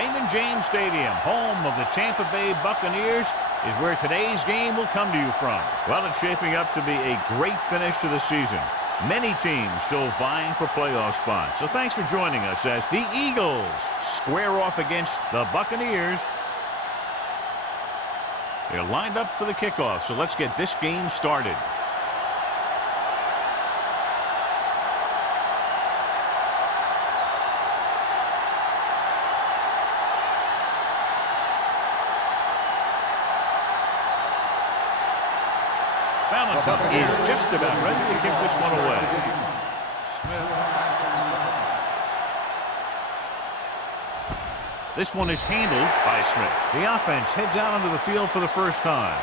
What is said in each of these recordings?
Raymond James Stadium, home of the Tampa Bay Buccaneers, is where today's game will come to you from. Well, it's shaping up to be a great finish to the season. Many teams still vying for playoff spots. So thanks for joining us as the Eagles square off against the Buccaneers. They're lined up for the kickoff, so let's get this game started. Valentine is just about ready to kick this one away. This one is handled by Smith. The offense heads out onto the field for the first time.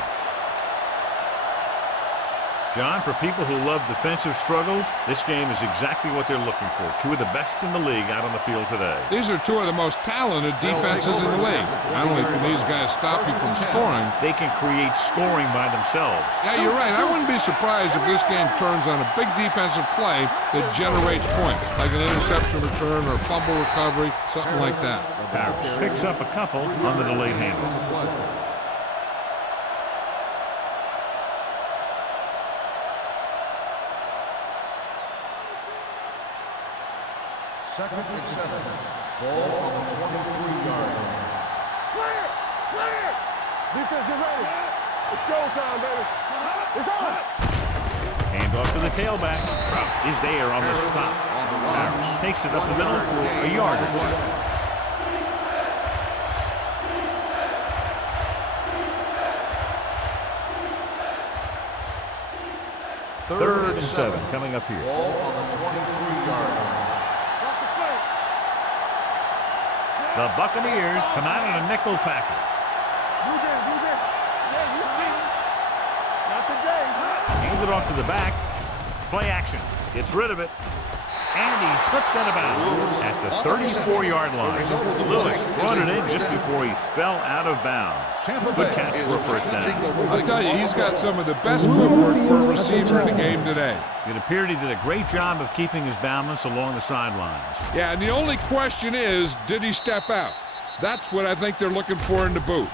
John, for people who love defensive struggles, this game is exactly what they're looking for. Two of the best in the league out on the field today. These are two of the most talented defenses in the league. Not only can these guys stop you from scoring, they can create scoring by themselves. Yeah, you're right. I wouldn't be surprised if this game turns on a big defensive play that generates points, like an interception return or fumble recovery, something like that. Harris picks up a couple on the delayed handle. Second and 7. Ball on the 23-yard line. Clear! Clear! Defense, get ready. It's showtime, baby. It's on! Hand off to the tailback. Ruff is there on the stop. Harris takes it up the middle for a yard or two. Third and 7 coming up here. Ball on the 23-yard line. The Buccaneers come out in a nickel package. Yeah, you see it. Not today. Hand it off to the back. Play action. Gets rid of it. And he slips out of bounds at the 34-yard line. Lewis brought it in just before he fell out of bounds. Good catch for a first down. I'll tell you, he's got some of the best footwork for a receiver in the game today. It appeared he did a great job of keeping his balance along the sidelines. Yeah, and the only question is, did he step out? That's what I think they're looking for in the booth.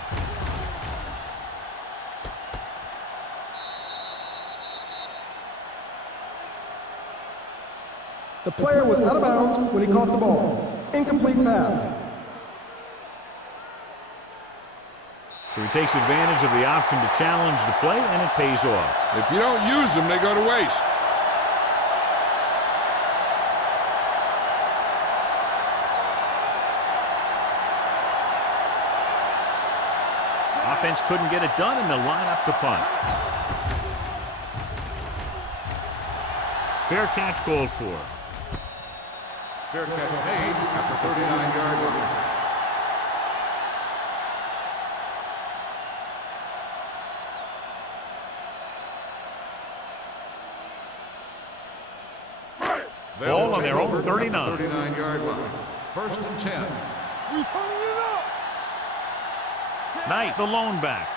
The player was out of bounds when he caught the ball. Incomplete pass. So he takes advantage of the option to challenge the play, and it pays off. If you don't use them, they go to waste. Offense couldn't get it done, and they'll line up to punt. Fair catch called for. Fair catch made at the 39-yard line. Ball on their own 39. 39-yard line. First and 10. We turning it up. Knight, the lone back.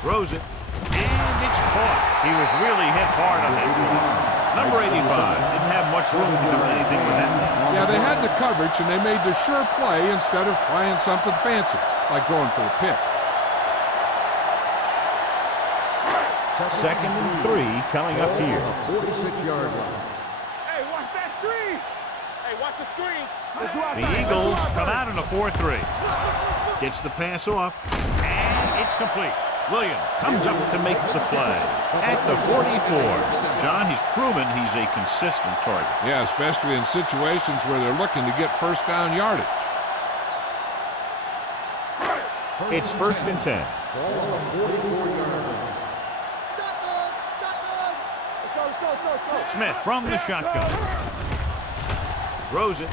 Throws it. And it's caught. He was really hit hard on that one. Number 85 didn't have much room to do anything with that. Yeah, they had the coverage, and they made the sure play instead of trying something fancy, like going for a pick. Second and 3 coming up here. 46-yard line. Hey, watch that screen. Hey, watch the screen. The Eagles come out in a 4-3. Gets the pass off, and it's complete. Williams comes up to make the play at the 44. John, he's proven he's a consistent target. Yeah, especially in situations where they're looking to get first down yardage. It's first and 10. Ball on the 44-yard line. Smith from the shotgun. Throws it.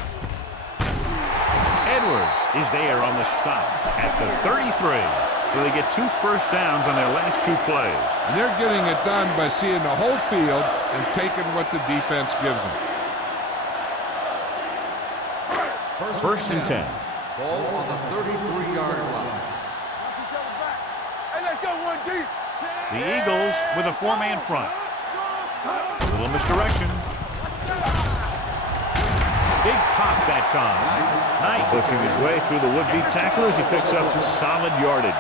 Edwards is there on the stop at the 33. So they get 2 first downs on their last 2 plays. And they're getting it done by seeing the whole field and taking what the defense gives them. First and 10. Ball on the 33-yard line. Hey, let's go one deep. The Eagles with a 4-man front. A little misdirection. Big pop that time. Knight pushing his way through the would-be tacklers. He picks up solid yardage.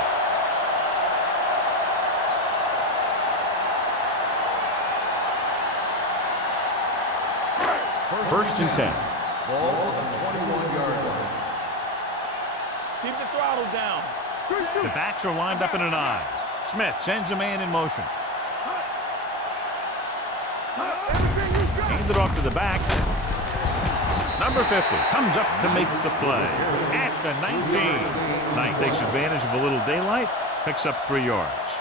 First and 10. Ball on the 21-yard line. Keep the throttle down. The backs are lined up in an I. Smith sends a man in motion. Hand it off to the back. Number 50 comes up to make the play at the 19. Knight takes advantage of a little daylight, picks up 3 yards.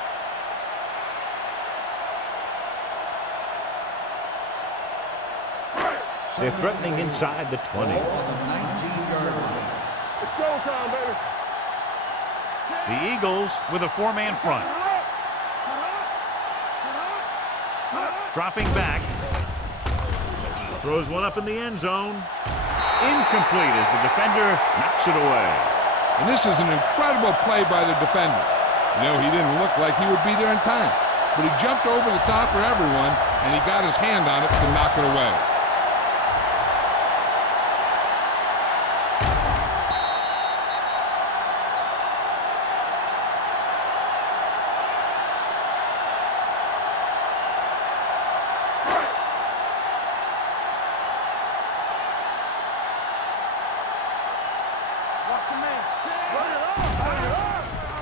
They're threatening inside the 20. Ball on the 19-yard line. It's showtime, baby. The Eagles with a 4-man front. Dropping back. Throws one up in the end zone. Incomplete as the defender knocks it away. And this is an incredible play by the defender. You know, he didn't look like he would be there in time, but he jumped over the top of everyone, and he got his hand on it to knock it away.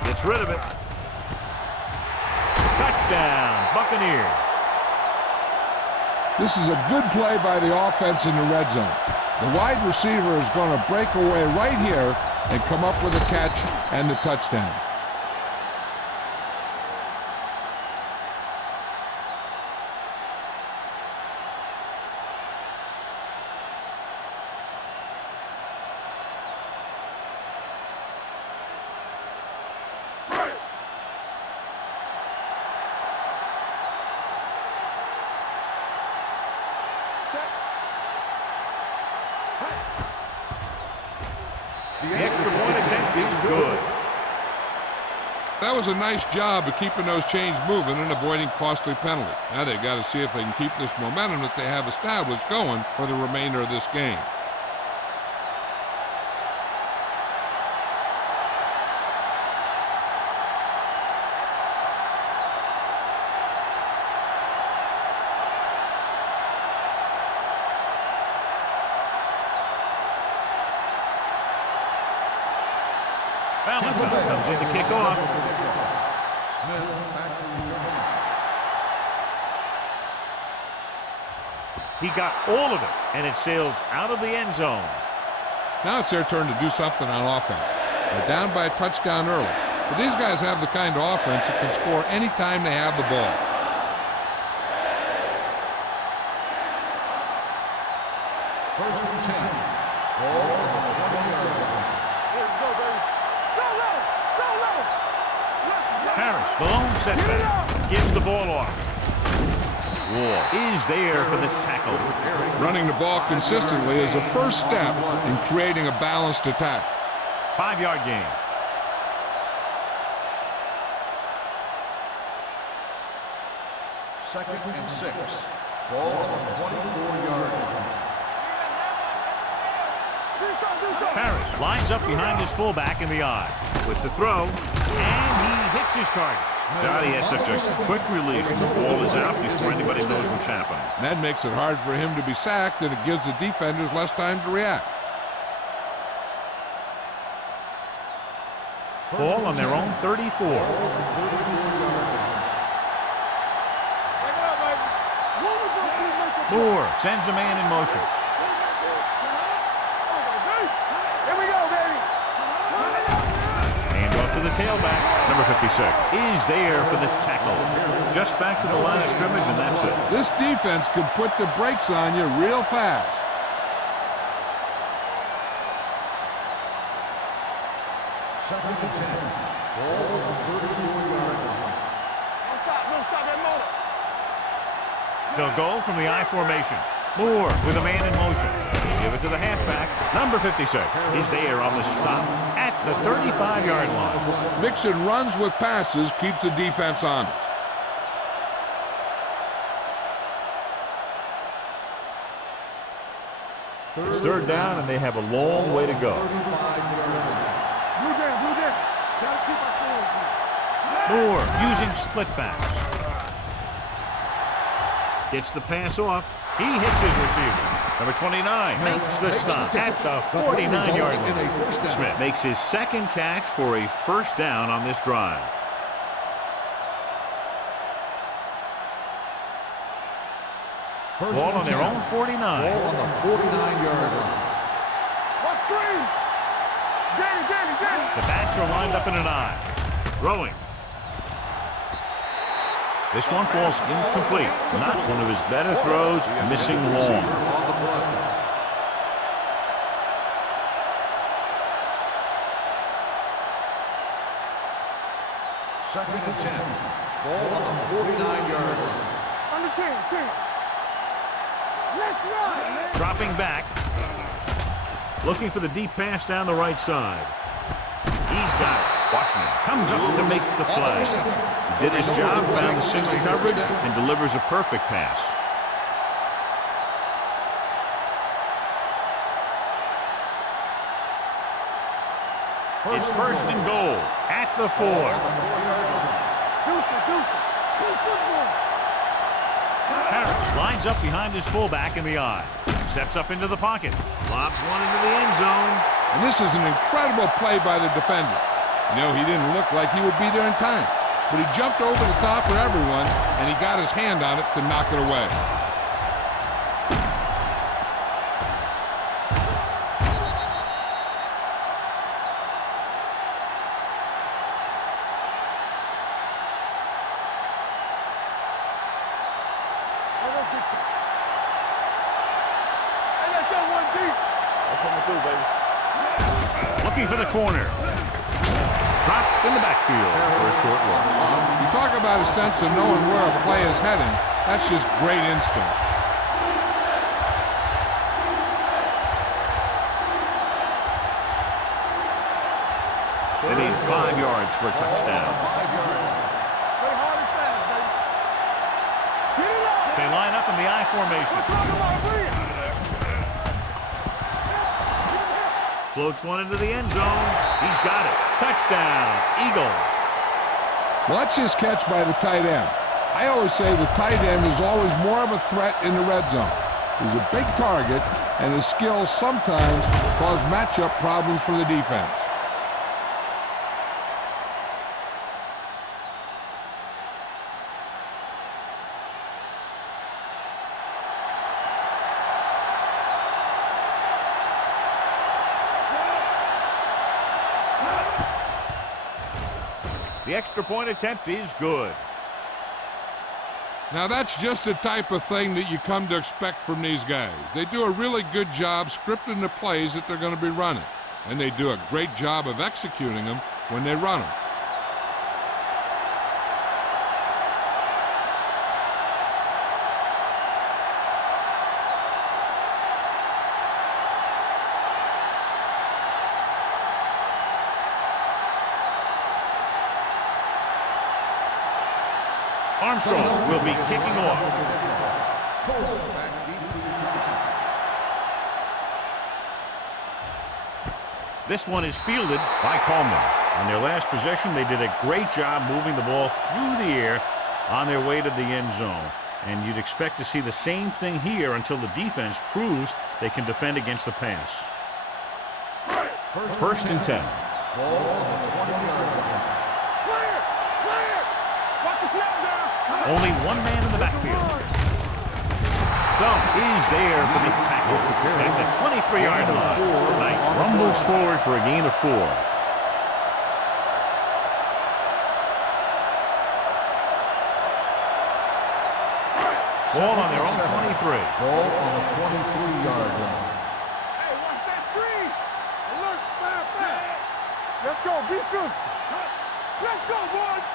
Gets rid of it. Touchdown, Buccaneers. This is a good play by the offense in the red zone. The wide receiver is going to break away right here and come up with a catch and the touchdown. The extra point attempt is good. That was a nice job of keeping those chains moving and avoiding costly penalty. Now they got to see if they can keep this momentum that they have established going for the remainder of this game. Valentine comes in to kick off. Smith back to return. He got all of it, and it sails out of the end zone. Now it's their turn to do something on offense. They're down by a touchdown early, but these guys have the kind of offense that can score anytime they have the ball. First and 10. Ball on the 20-yard line. Harris, the lone setback, gives the ball off. Wall is there for the tackle. Running the ball consistently is the first step in creating a balanced attack. 5-yard gain. Second and 6. Ball on the 24-yard line. Harris lines up behind his fullback in the eye with the throw, and he hits his target. God, he has such a quick release. The ball is out before anybody knows what's happening. That makes it hard for him to be sacked, and it gives the defenders less time to react. Ball on their own 34. Moore sends a man in motion. To the tailback, number 56, is there for the tackle. Just back to the line of scrimmage, and that's it. This defense could put the brakes on you real fast. Second and 10. Ball on the 34-yard line. Don't stop that motor. They'll go from the I formation. Moore with a man in motion. Give it to the halfback. Number 56 is there on the stop at the 35-yard line. Mixing runs with passes keeps the defense honest. It's third down, and they have a long way to go. Blue down. Gotta keep our clothes on. Moore using split backs. Gets the pass off. He hits his receiver. Number 29 makes the stop at the 49-yard line. Smith makes his second catch for a first down on this drive. Ball on their own 49. Ball on the 49-yard line. What screen? Danny. The backs are lined up in an eye. Throwing. This one falls incomplete. Not one of his better throws, missing long. Second and 10. Ball on the 49-yard line. Under 10. Let's run, man. Dropping back. Looking for the deep pass down the right side. He's got it. Washington comes up to make the play. He did his job, found the single coverage, and delivers a perfect pass. It's first and goal at the 4. Harris lines up behind his fullback in the eye. Steps up into the pocket. Lobs one into the end zone. And this is an incredible play by the defender. You know, he didn't look like he would be there in time, but he jumped over the top of everyone, and he got his hand on it to knock it away. Looking for the corner. Dropped in the backfield for a short loss. You talk about a sense of knowing where a play is heading. That's just great instinct. They need 5 yards for a touchdown. They line up in the I formation. Floats one into the end zone. He's got it. Touchdown, Eagles. Watch this catch by the tight end. I always say the tight end is always more of a threat in the red zone. He's a big target, and his skills sometimes cause matchup problems for the defense. The extra point attempt is good. Now that's just the type of thing that you come to expect from these guys. They do a really good job scripting the plays that they're going to be running, and they do a great job of executing them when they run them. Armstrong will be kicking off. This one is fielded by Coleman. On their last possession, they did a great job moving the ball through the air on their way to the end zone. And you'd expect to see the same thing here until the defense proves they can defend against the pass. First and 10. Ball on the 20-yard line. Only one man in the backfield. Stump is there for the tackle at the 23-yard line. Knight rumbles forward for a gain of 4. Ball on their own 23. Ball on the 23-yard line. Hey, watch that screen. Look, back. Let's go, be physical. Let's go, boys.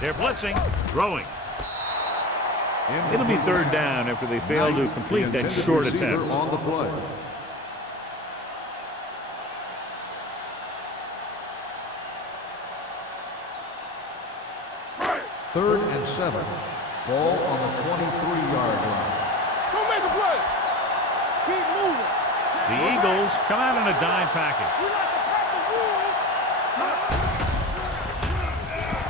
They're blitzing, throwing. It'll be third down after they fail to complete that short attempt. On the play. Third and 7. Ball on the 23-yard line. play. Keep moving. The Eagles come out in a dime package. You like to pack the rules.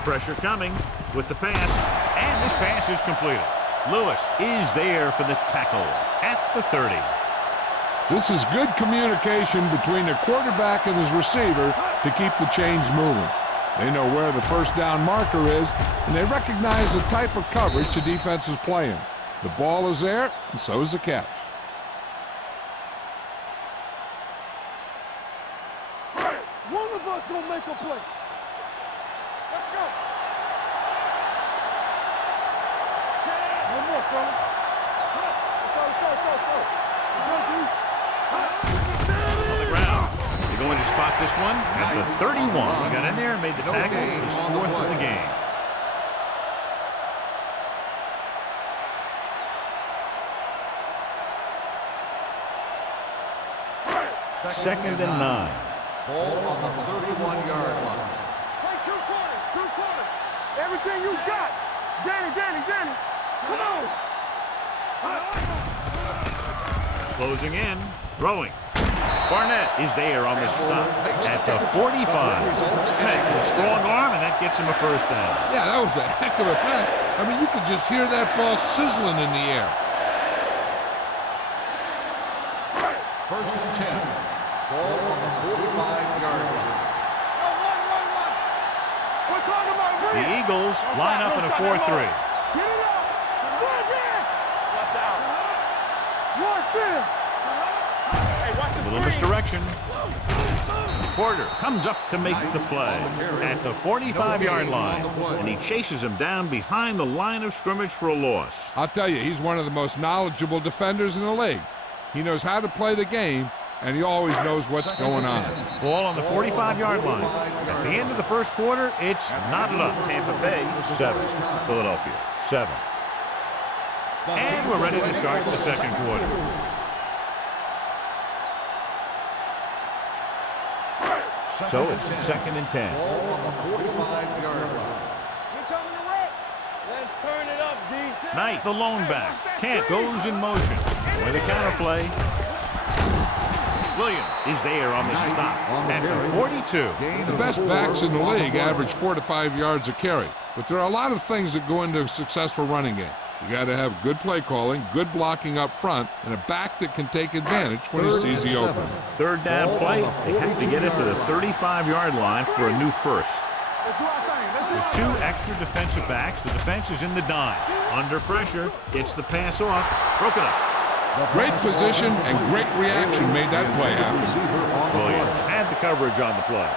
Pressure coming with the pass, and this pass is completed. Lewis is there for the tackle at the 30. This is good communication between the quarterback and his receiver to keep the chains moving. They know where the first down marker is, and they recognize the type of coverage the defense is playing. The ball is there, and so is the catch. One of us gonna make a play. Let's go. One more, fella. Let's go. On the ground. They're going to spot this one at the 31. He got in there and made the tackle. His fourth of the game. Second and 9. Ball on the 31-yard line. Play two corners. Everything you got. Danny. Come on. Closing in. Throwing. Barnett is there on the stop at the 45. Smith with a strong arm, and that gets him a first down. Yeah, that was a heck of a pass. I mean, you could just hear that ball sizzling in the air. First and 10. Ball on the 45-yard line. Run. We're talking about The Eagles line up in a 4-3. Get it up. Go again. Watch out. Watch him. Hey, watch the Little misdirection. Porter comes up to make the play at the 45-yard line, and he chases him down behind the line of scrimmage for a loss. I'll tell you, he's one of the most knowledgeable defenders in the league. He knows how to play the game, and he always knows what's going on. Ball on the 45-yard line. At the end of the first quarter, it's not enough. Tampa Bay 7, Philadelphia 7. And we're ready to start the second quarter. So it's second and 10. Ball on the 45-yard line. Here coming the wreck. Let's turn it up, D. Knight, the lone back. Kent goes in motion. With a counter play. Williams is there on the stop at the 42. The best backs in the league average 4 to 5 yards a carry. But there are a lot of things that go into a successful running game. You got to have good play calling, good blocking up front, and a back that can take advantage when he sees the open. Third down play. They have to get it to the 35-yard line for a new first. With 2 extra defensive backs, the defense is in the dime. Under pressure, gets the pass off, broken up. Great position and great reaction made that play happen. Williams had the coverage on the play.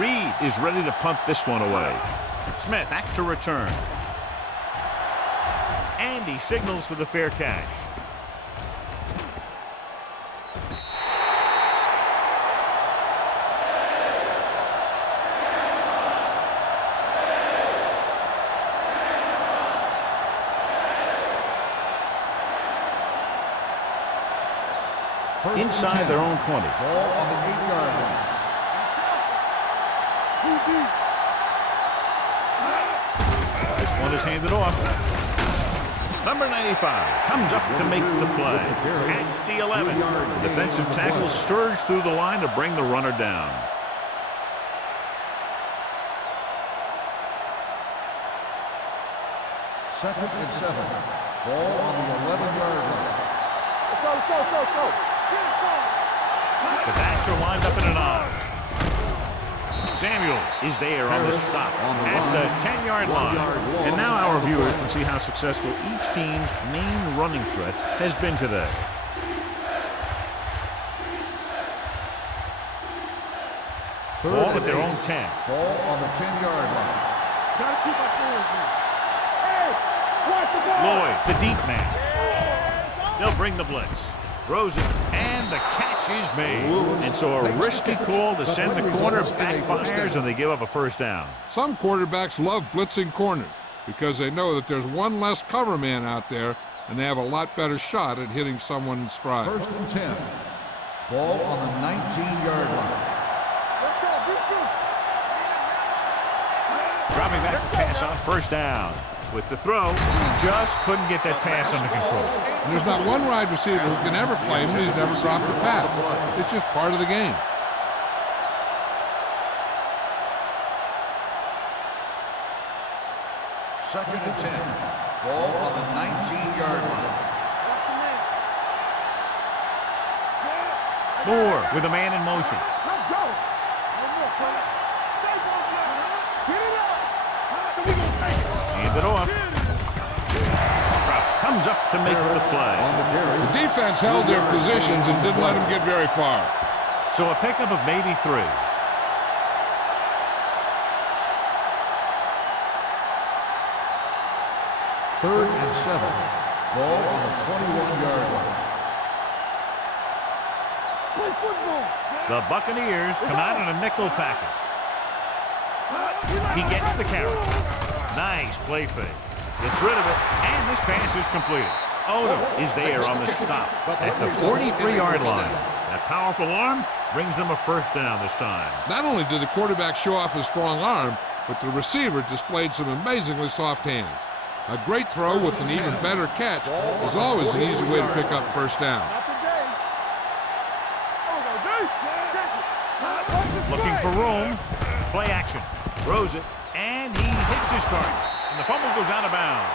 Reed is ready to punt this one away. Smith back to return. And he signals for the fair catch. Inside their own 20. Ball on the 8-yard line. This one is handed off. Number 95 comes up to make the play. At the 11, the defensive tackle surged through the line to bring the runner down. Second and 7. Ball on the 11-yard line. Let's go. The backs are lined up in an I. Samuel is there on the stop at the 10-yard line. And now our viewers can see how successful each team's main running threat has been today. Ball at their own 10. Ball on the 10-yard line. Gotta keep our hands in. Hey, watch the ball. Lloyd, the deep man. They'll bring the blitz. Throws it, and the catch is made. And so a risky call to send the corner backfires, and they give up a first down. Some quarterbacks love blitzing corners because they know that there's one less cover man out there, and they have a lot better shot at hitting someone in stride. First and 10. Ball on the 19-yard line. Let's go. Be good. Dropping back to pass on first down. With the throw, just couldn't get that pass under control. And there's not one wide receiver who can ever claim that he's never dropped a pass. It's just part of the game. Second and 10. Ball on the 19-yard line. Moore with a man in motion. Let's go. Get it up. So we gonna take it. Hand it off. Ruff comes up to make the play. The defense held their positions and didn't let them get very far. So a pickup of maybe 3. Third and 7. Ball on the 21-yard line. Play football. The Buccaneers come out in a nickel package. He gets the carry. Nice play fake. Gets rid of it, and this pass is completed. Odom is there on the stop at the 43-yard line. That powerful arm brings them a first down this time. Not only did the quarterback show off his strong arm, but the receiver displayed some amazingly soft hands. A great throw with an even better catch is always an easy way to pick up first down. Not today. Looking for room. Play action. Throws it, and he hits his target. And the fumble goes out of bounds.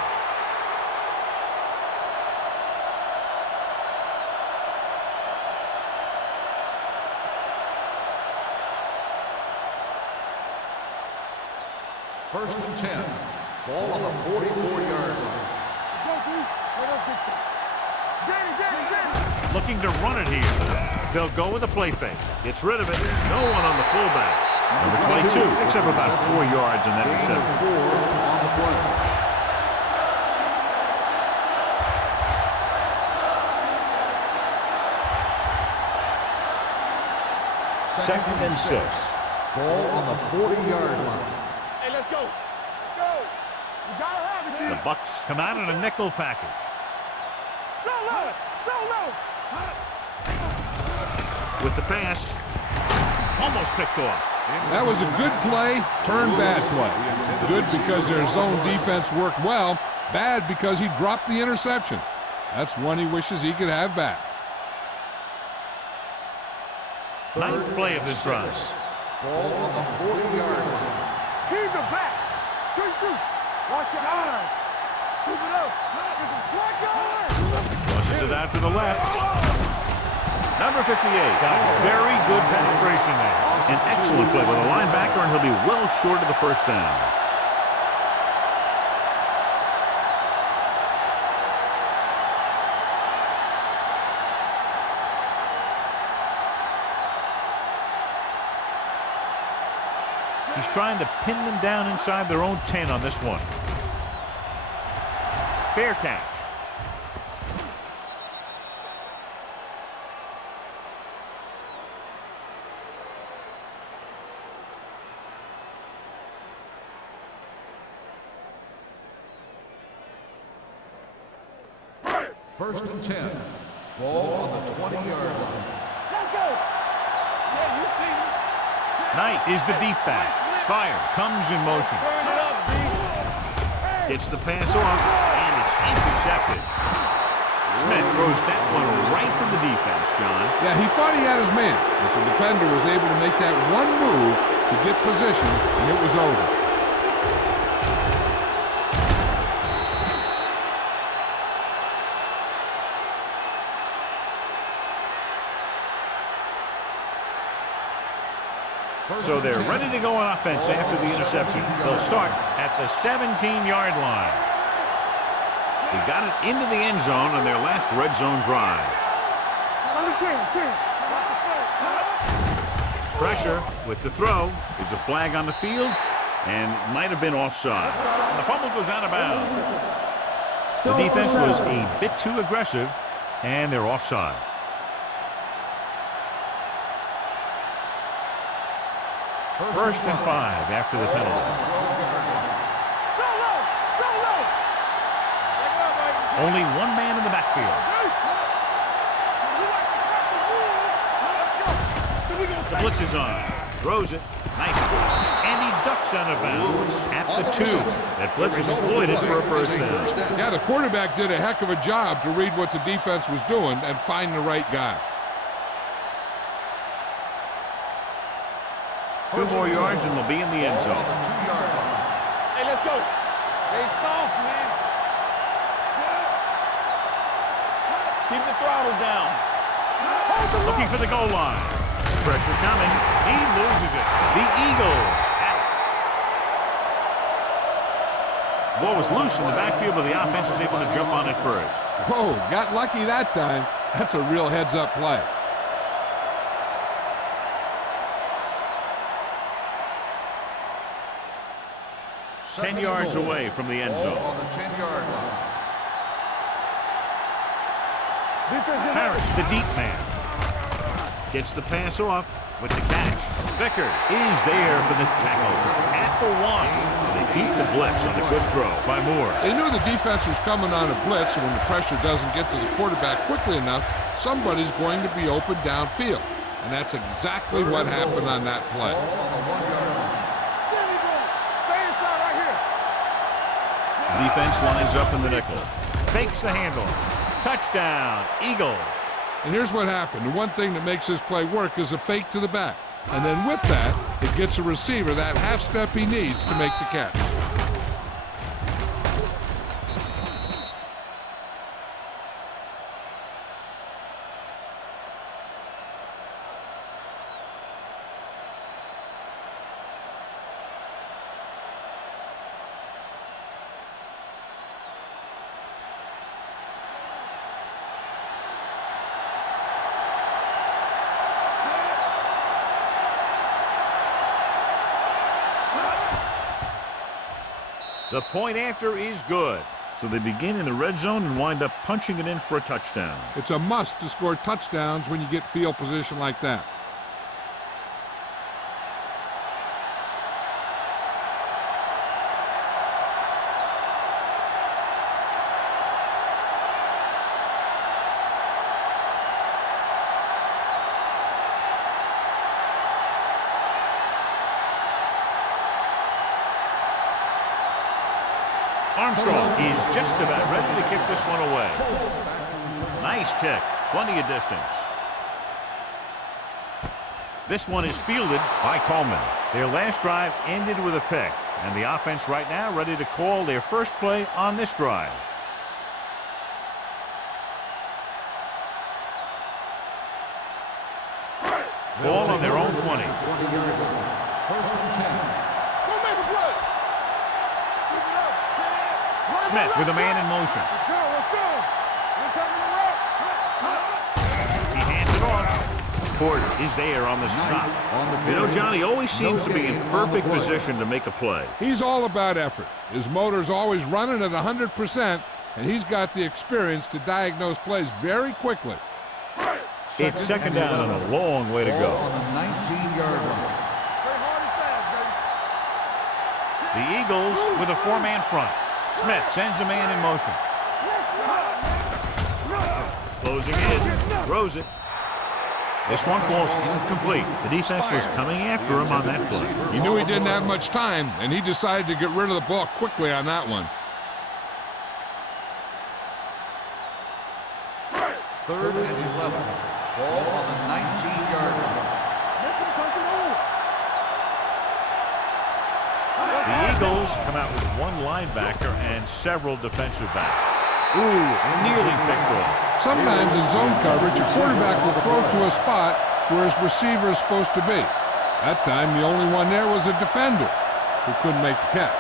First and 10. Ball on the 44-yard line. Looking to run it here. They'll go with a play fake. Gets rid of it. No one on the fullback. Number 22 picks up about 4 yards in that reception. 4 on the play. Second and 6. Ball on the 40-yard line. Hey, let's go. Let's go. You gotta have it, The Bucs come out in a nickel package. So low. So low. With the pass, almost picked off. That was a good play, turned bad play. Good because their zone defense worked well, bad because he dropped the interception. That's one he wishes he could have back. Ninth play of this drive. Ball on the 40-yard line. Keep the back. Good shoot. Watch your eyes. Keep it up. Get some slack going. Tosses it out to the left. Number 58 got very good penetration there. An excellent play by the linebacker, and he'll be well short of the first down. He's trying to pin them down inside their own 10 on this one. Fair catch. First and 10. Ball on the 20-yard line. Let's go. Yeah, you see me. Knight is the deep back. Spire comes in motion. Turn it up, B. Gets the pass off, and it's intercepted. Smith throws that one right to the defense, John. Yeah, he thought he had his man, but the defender was able to make that one move to get position, and it was over. So they're ready to go on offense after the interception. They'll start at the 17-yard line. They got it into the end zone on their last red zone drive. Pressure with the throw. There's a flag on the field, and it might have been offside. The fumble goes out of bounds. The defense was a bit too aggressive, and they're offside. First and 5 after the penalty. Only one man in the backfield. The blitz is on. Throws it. Nice. And he ducks out of bounds at the 2. That blitz exploited for a first down. Yeah, the quarterback did a heck of a job to read what the defense was doing and find the right guy. 2 more yards and they'll be in the end zone. Hey, let's go. Stay soft, man. Keep the throttle down. Looking for the goal line. Pressure coming. He loses it. The Eagles have it. Ball was loose in the backfield, but the offense was able to jump on it first. Whoa, got lucky that time. That's a real heads-up play. 10 yards away from the end zone. On the 10-yard line. Harris, the deep man, gets the pass off with the catch. Vickers is there for the tackle at the 1. They beat the blitz on a good throw by Moore. They knew the defense was coming on a blitz, and when the pressure doesn't get to the quarterback quickly enough, somebody's going to be open downfield. And that's exactly what happened on that play. On the 1-yard line. Stay inside right here. Defense lines up in the nickel. Fakes the handle. Touchdown, Eagles. And here's what happened. The one thing that makes this play work is a fake to the back. And then with that, it gets a receiver that half step he needs to make the catch. The point after is good. So they begin in the red zone and wind up punching it in for a touchdown. It's a must to score touchdowns when you get field position like that. Armstrong is just about ready to kick this one away. Nice kick. Plenty of distance. This one is fielded by Coleman. Their last drive ended with a pick, and the offense right now ready to call their first play on this drive. Ball on their own 20. 20-yard line. First and 10. Smith with a man in motion. Let's go, let's go. He hands it off. Porter is there on the stop. You know, Johnny always seems to be in perfect position to make a play. He's all about effort. His motor's always running at 100%, and he's got the experience to diagnose plays very quickly. It's second down and a long way to go. On the 19-yard line. The Eagles with a 4-man front. Smith sends a man in motion. Closing in, throws it. This one falls incomplete. The defense was coming after him on that play. He knew he didn't have much time, and he decided to get rid of the ball quickly on that one. Third and 11. Ball on the 19-yard line. The Eagles come out with one linebacker and several defensive backs. Ooh, nearly picked off. Sometimes in zone coverage, a quarterback will throw to a spot where his receiver is supposed to be. That time, the only one there was a defender who couldn't make the catch.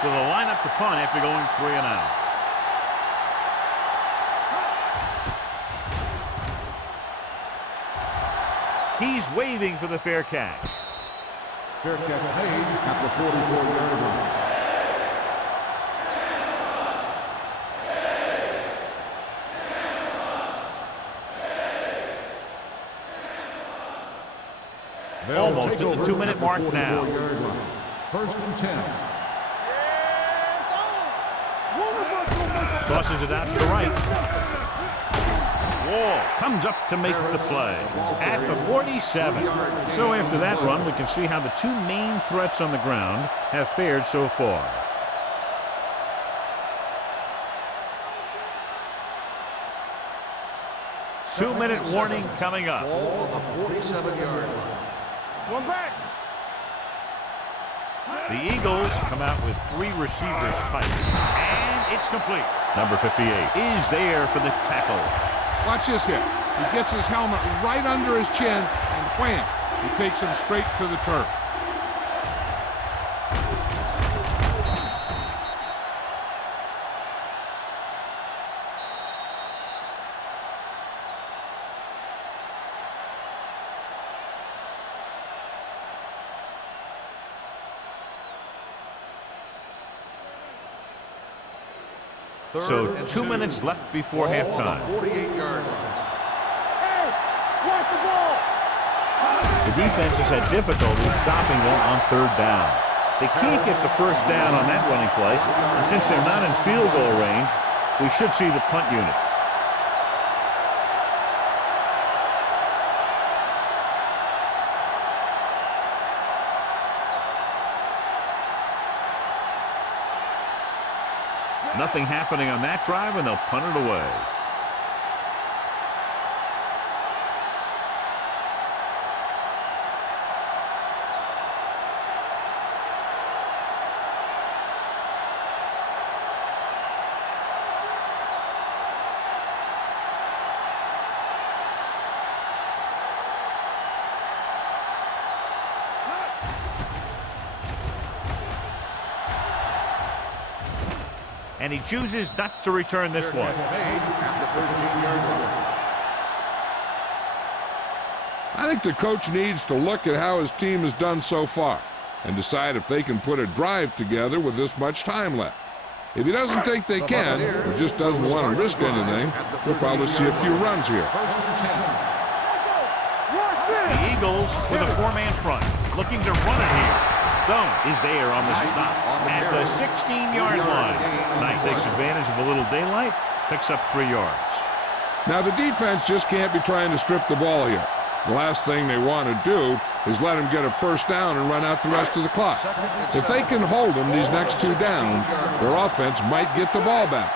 So they'll line up to punt after going 3 and out. He's waving for the fair catch. Fair catch made at the 44-yard line. Almost at the 2-minute mark now. First and 10. Tosses it out to the right. Wall comes up to make the play at the 47. So after that run, we can see how the two main threats on the ground have fared so far. Two-minute warning coming up. Ball on the 47-yard line. One back. The Eagles come out with 3 receivers tight, and it's complete. Number 58 is there for the tackle. Watch this hit. He gets his helmet right under his chin, and wham, he takes him straight to the turf. So 2 minutes left before halftime. 48-yard line. Hey, watch the ball. The defense has had difficulty stopping them on third down. They can't get the first down on that running play, and since they're not in field goal range, we should see the punt unit. Nothing happening on that drive, and they'll punt it away. And he chooses not to return this one. I think the coach needs to look at how his team has done so far and decide if they can put a drive together with this much time left. If he doesn't think they can, or just doesn't want to risk anything, we'll probably see a few runs here. The Eagles with a 4-man front, looking to run it here. Stone is there on the stop at the 16-yard line. Knight takes advantage of a little daylight, picks up 3 yards. Now the defense just can't be trying to strip the ball here. The last thing they want to do is let him get a first down and run out the rest of the clock. If they can hold him these next 2 downs, their offense might get the ball back.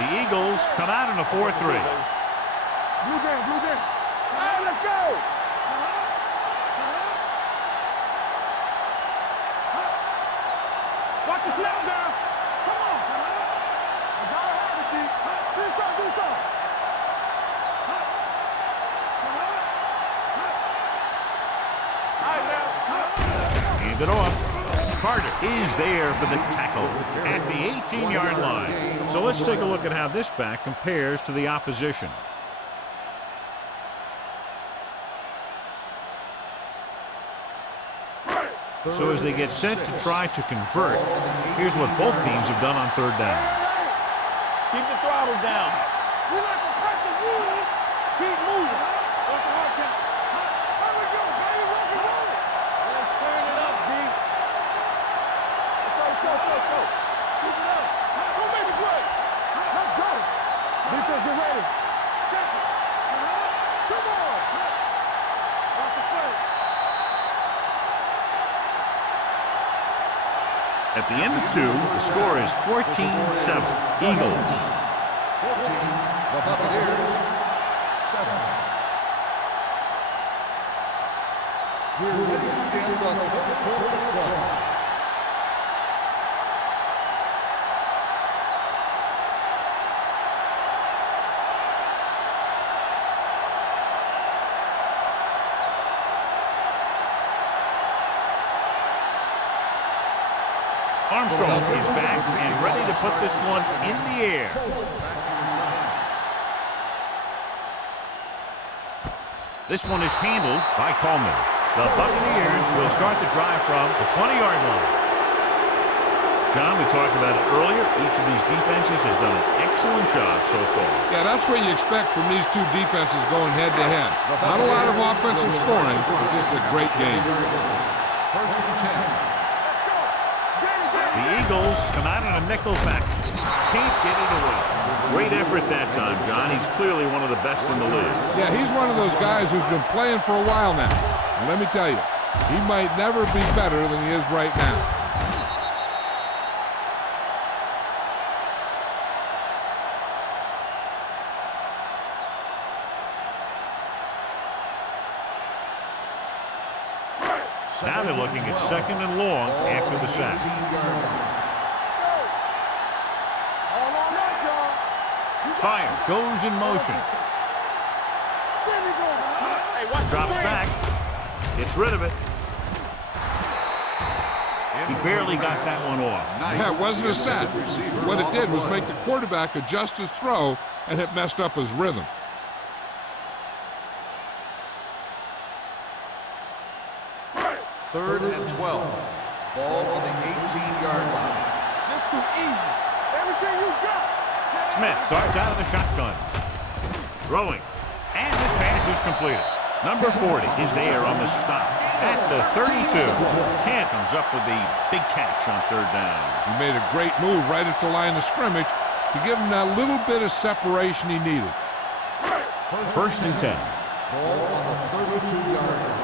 The Eagles come out in a 4-3. Blue game, blue game. All right, let's go. Watch the snap down. Come on. I gotta have it, D. Do something, do something. All right, now. Hand it off. Carter is there for the tackle at the 18-yard line. So let's take a look at how this back compares to the opposition. So as they get set to try to convert, here's what both teams have done on third down. Keep the throttle down. We like to cut the rules. Keep moving. What's the hard count? There we go, baby. Rock and roll. Let's turn it up, D. Let's go, let's go, let's go. Keep it up. Go make a play. Let's go. Defense, get ready. Check it. Come on. Watch the play. At the end of 2, the score is 14-7. Eagles. 14, the Buccaneers, 7. We're ready to begin the third quarter. Armstrong is back and ready to put this one in the air. This one is handled by Coleman. The Buccaneers will start the drive from the 20-yard line. John, we talked about it earlier. Each of these defenses has done an excellent job so far. Yeah, that's what you expect from these two defenses going head-to-head. Not a lot of offensive scoring, but this is a great game. First and 10. The Eagles Eagles come out in a nickel package. Can't get it away. Great effort that time, John. He's clearly one of the best in the league. Yeah, he's one of those guys who's been playing for a while now. And let me tell you, he might never be better than he is right now. Now they're looking at 2nd and long after the sack. Fire goes in motion. Drops back. Gets rid of it. He barely got that one off. Yeah, it wasn't a sack. What it did was make the quarterback adjust his throw, and it messed up his rhythm. Third and 12. Ball on the 18-yard line. That's too easy. Everything you got. Smith starts out of the shotgun. Throwing. And this pass is completed. Number 40 is there on the stop. At the 32. Kent comes up with the big catch on 3rd down. He made a great move right at the line of scrimmage to give him that little bit of separation he needed. 1st and 10. Ball on the 32-yard line.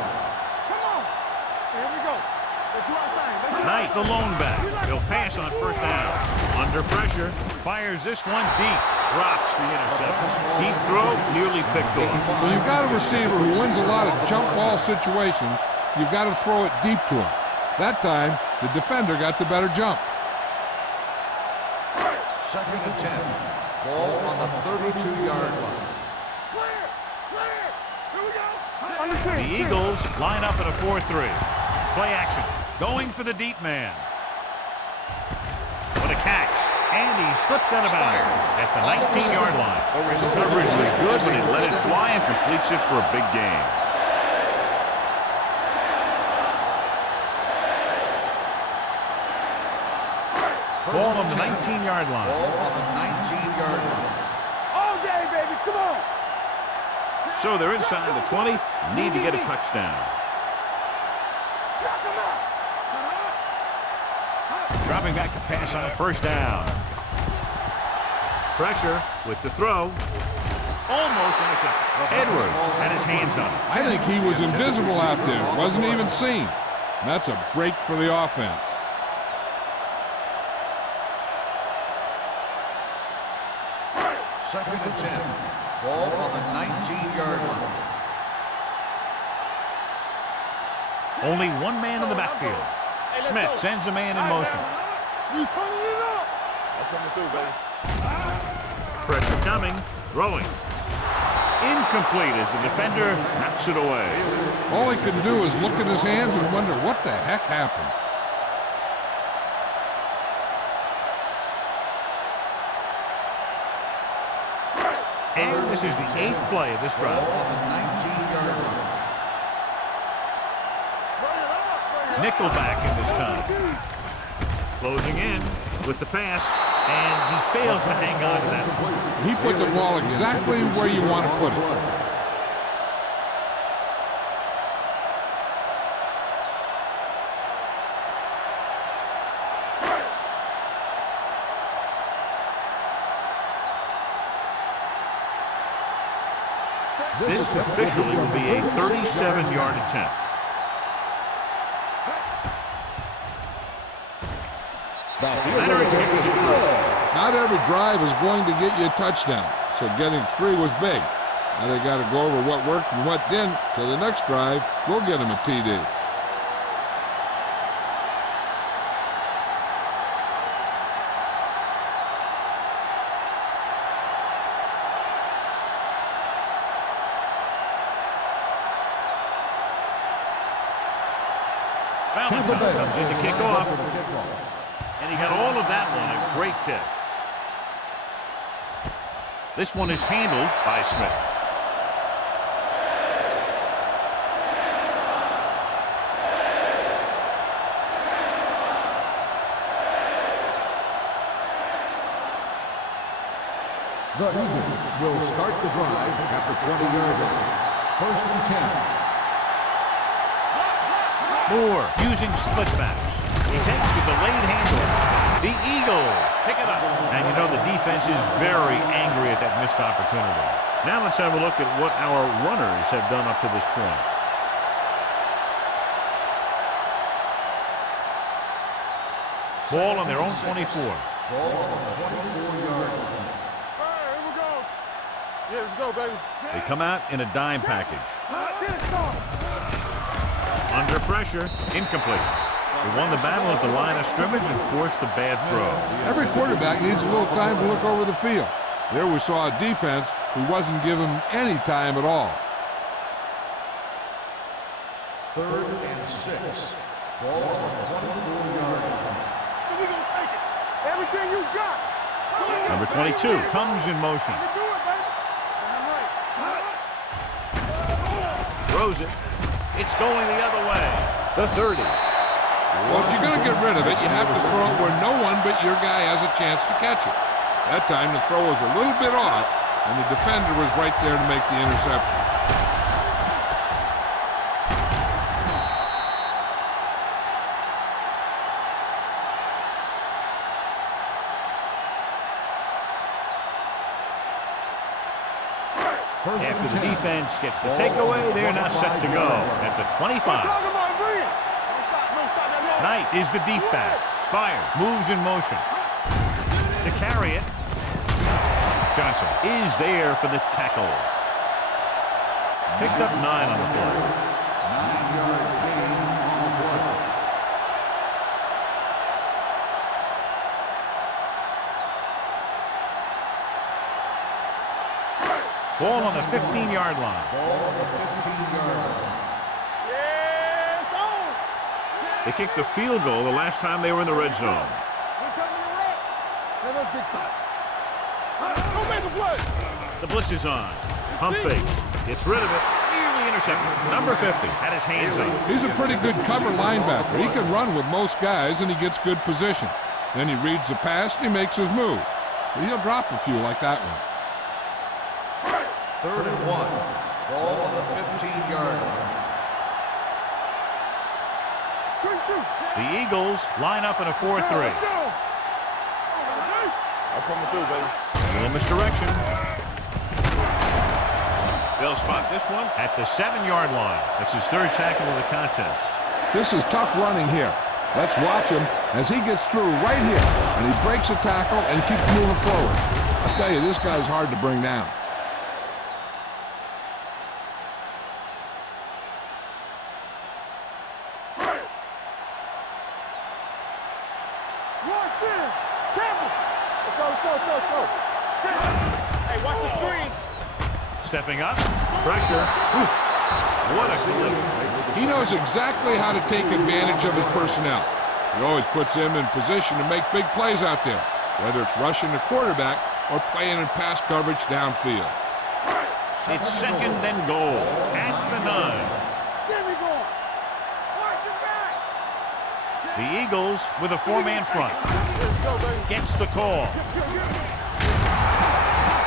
Knight, the lone back. He'll pass on 1st down. Under pressure, fires this one deep. Drops the interception. Deep throw, nearly picked off. When you've got a receiver who wins a lot of jump ball situations, you've got to throw it deep to him. That time, the defender got the better jump. 2nd and 10. Ball on the 32-yard line. The Eagles line up in a 4-3. Play action. Going for the deep man. What a catch. And he slips out of bounds at the 19-yard line. Coverage was good, but he let it fly and completes it for a big gain. Ball on the 19-yard line. Ball on the 19-yard line. All day, baby. Come on. So they're inside the 20. Need to get a touchdown. Dropping back to pass on a 1st down. Pressure with the throw. Almost intercepted. Edwards had his hands on it. I think he was invisible out there. Wasn't even seen. And that's a break for the offense. Second and 10. Ball on the 19-yard line. Only one man in the backfield. Smith sends a man in motion. You turning it up. I'm coming through, baby. Pressure coming. Throwing. Incomplete as the defender knocks it away. All he could do is look at his hands and wonder what the heck happened. And this is the 8th play of this drive. Ball on the 19-yard line. Nickelback in this time. Closing in with the pass, and he fails to hang on to that. He put the ball exactly where you want to put it. This officially will be a 37-yard attempt. Not every drive is going to get you a touchdown, so getting 3 was big. Now they got to go over what worked and what didn't, so the next drive will get them a TD. Valentine comes in to kick off. And he got all of that one, a great kick. This one is handled by Smith. The Eagles will start the drive at the 20-yard line. 1st and 10. Moore using split backs. He takes the delayed handoff. The Eagles pick it up. And you know the defense is very angry at that missed opportunity. Now let's have a look at what our runners have done up to this point. Ball on their own 24. Ball on the 24-yard line. Hey, here we go. Yeah, let's go, baby. They come out in a dime package. Under pressure, incomplete. They won the battle at the line of scrimmage and forced the bad throw. Every quarterback needs a little time to look over the field. There we saw a defense who wasn't given any time at all. 3rd and 6. Ball on the 24-yard line. So we gonna take it. Everything you got. Number 22 comes in motion. You do it, baby. Throws it. It's going the other way. The 30. Well, if you're going to get rid of it, you have to throw it where no one but your guy has a chance to catch it. That time the throw was a little bit off, and the defender was right there to make the interception. After the defense gets the takeaway, they're now set to go at the 25. Knight is the deep back. Spires moves in motion. To carry it. Johnson is there for the tackle. Picked up 9 on the play. 9-yard gain on the play. Ball on the 15-yard line. Ball on the 15-yard line. Yes, on. They kicked the field goal the last time they were in the red zone. We're coming to wreck. Let us be cut. Don't make a play. The blitz is on. Pump fakes. Gets rid of it. Nearly intercepted. Number 50 had his hands up. He's a pretty good cover linebacker. He can run with most guys, and he gets good position. Then he reads the pass, and he makes his move. But he'll drop a few like that one. 3rd and 1. Ball on the 15-yard line. The Eagles line up in a 4-3. I'm coming through, baby. A little misdirection. They'll spot this one at the 7-yard line. That's his 3rd tackle of the contest. This is tough running here. Let's watch him as he gets through right here, and he breaks a tackle and keeps moving forward. I tell you, this guy's hard to bring down. Let's go. Hey, watch the screen. Stepping up. Pressure. Ooh. What a collision. He knows exactly how to take advantage of his personnel. He always puts him in position to make big plays out there, whether it's rushing the quarterback or playing in pass coverage downfield. It's 2nd and goal at the 9. There we go. Watch your back. The Eagles with a 4-man front. Gets the call.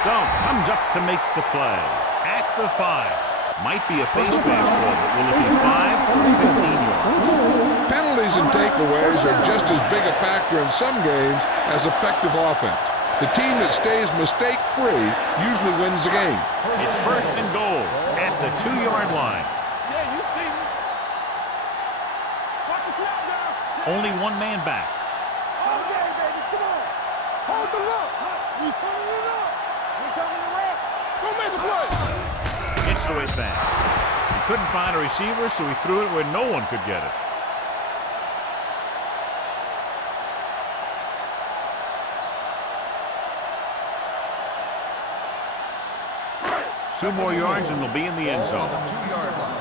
Stone comes up to make the play. At the 5. Might be a face mask call, but will it be 5 or 15 yards? Penalties and takeaways are just as big a factor in some games as effective offense. The team that stays mistake-free usually wins the game. It's 1st and goal at the 2-yard line. Yeah, you see me. Watch the snap down. Only 1 man back. Hold it, baby. Come on. Hold the look. We turning it up. We coming to wreck. Go make a play. Gets the way back. He couldn't find a receiver, so he threw it where no one could get it. Two more yards and they'll be in the end zone. 2-yard line.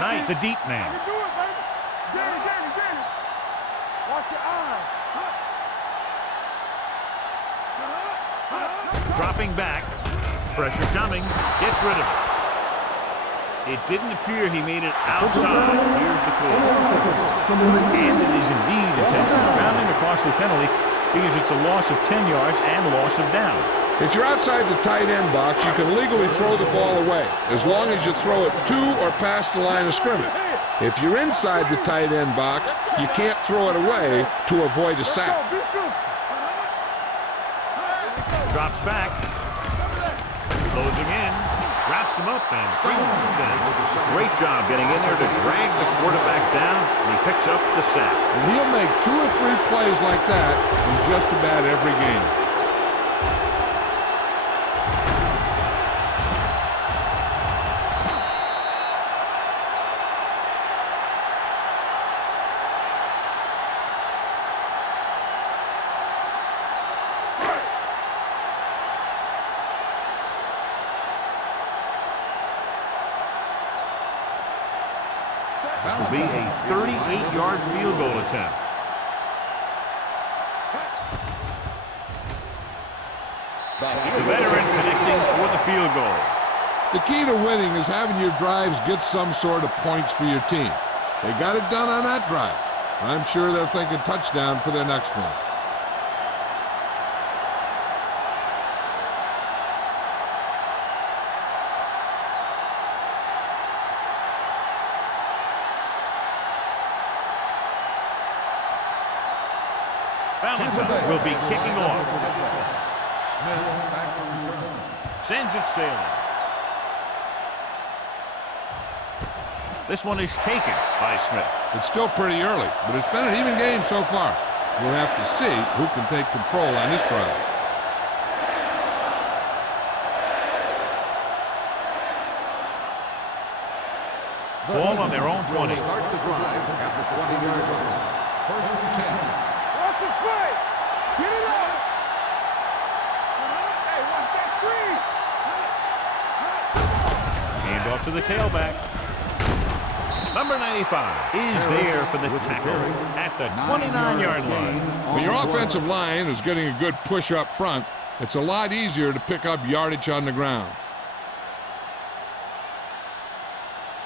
Knight, the deep man. You do it, baby. Get it. Watch your eyes. Dropping back. Pressure coming. Gets rid of it. It didn't appear he made it outside. Here's the call. And it is indeed intentional grounding across the penalty because it's a loss of 10 yards and loss of down. If you're outside the tight end box, you can legally throw the ball away, as long as you throw it to or past the line of scrimmage. If you're inside the tight end box, you can't throw it away to avoid a sack. Drops back. Closing in. Wraps him up and brings him down. Great job getting in there to drag the quarterback down, and he picks up the sack. And he'll make 2 or 3 plays like that in just about every game. This will be a 38-yard field goal attempt. The veteran connecting for the field goal. The key to winning is having your drives get some sort of points for your team. They got it done on that drive. I'm sure they're thinking touchdown for their next one. Valentine will be kicking off. Smith back to return. Sends it sailing. This one is taken by Smith. It's still pretty early, but it's been an even game so far. We'll have to see who can take control on this drive. Ball on their own 20. Start the drive at the 20-yard line. 1st and 10. Watch the play. Get it up. Hey, watch that screen. Hand off to the tailback. Number 95 is there for the tackle at the 29-yard line. When your offensive line is getting a good push up front, it's a lot easier to pick up yardage on the ground.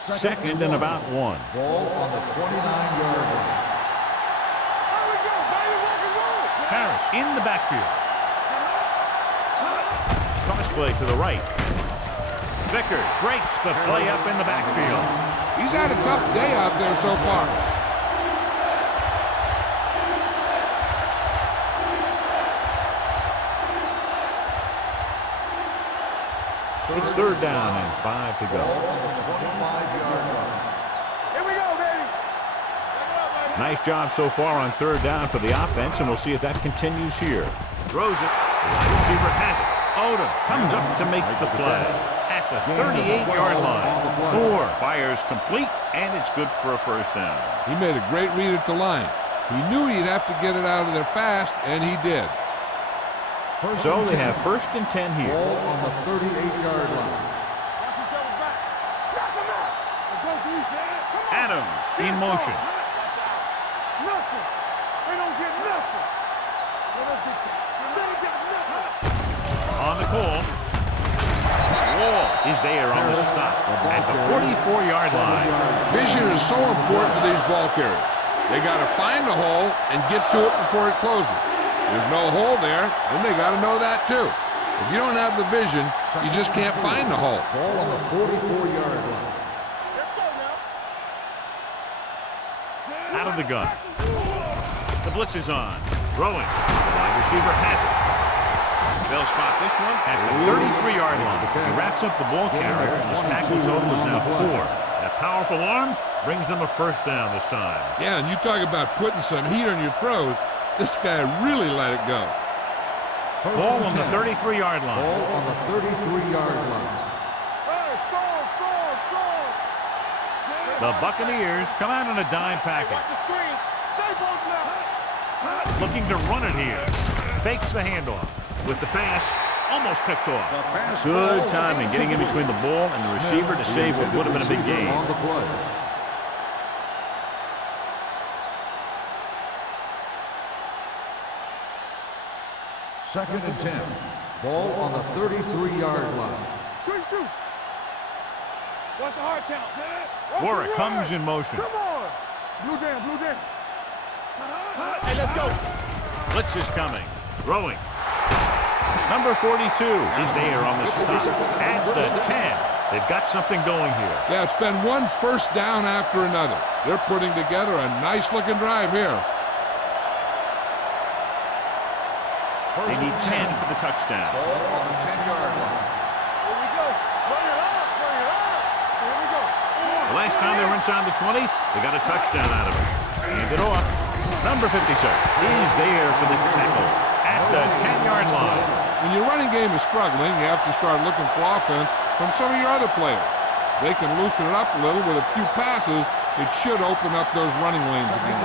2nd and about 1. Ball on the 29-yard line. Harris in the backfield. Cross play to the right. Vickers breaks the play up in the backfield. He's had a tough day out there so far. It's 3rd down and 5 to go. Ball on the 25-yard line. Here we go, baby. Nice job so far on 3rd down for the offense, and we'll see if that continues here. Throws it. Wide receiver has it. Odom comes up to make the play at the 38-yard line. Moore fires complete, and it's good for a 1st down. He made a great read at the line. He knew he'd have to get it out of there fast, and he did. So they have 1st and 10 here. Ball on the 38-yard line. Adams in motion. Nothing. They don't get nothing. They got nothing. On the call. Wall is there on the stop at the 44-yard line. Vision is so important to these ball carriers. They got to find the hole and get to it before it closes. There's no hole there, then they got to know that too. If you don't have the vision, you just can't find the hole. Ball on the 44-yard line. Let's go now. Out of the gun. The blitz is on. Throwing. Wide receiver has it. They'll spot this one at the 33-yard line. He wraps up the ball carrier. His tackle total is now 4. That powerful arm brings them a 1st down this time. Yeah, and you talk about putting some heat on your throws. This guy really let it go. Ball on the 33-yard line. Ball on the 33-yard line. Hey, score. The Buccaneers come out on a dime package. Watch the screen. Stay both now. Looking to run it here. Fakes the handoff. With the pass, almost picked off. Good timing getting in between the ball and the receiver to save what would have been a big game. On the play. Second and 10. Ball on the 33-yard line. Good shoot. Watch the hard count. Warwick comes in motion. Come on. Blue down. Hey, let's go. Blitz is coming. Throwing. Number 42 is there on the stop at the 10. They've got something going here. Yeah, it's been one first down after another. They're putting together a nice-looking drive here. They need 10 for the touchdown. Ball on the 10-yard line. Here we go. Bring it up. Bring it up. Here we go. The last time they were inside the 20, they got a touchdown out of it. Hand it off. Number 56 is there for the tackle at the 10-yard line. When your running game is struggling, you have to start looking for offense from some of your other players. They can loosen it up a little with a few passes. It should open up those running lanes again.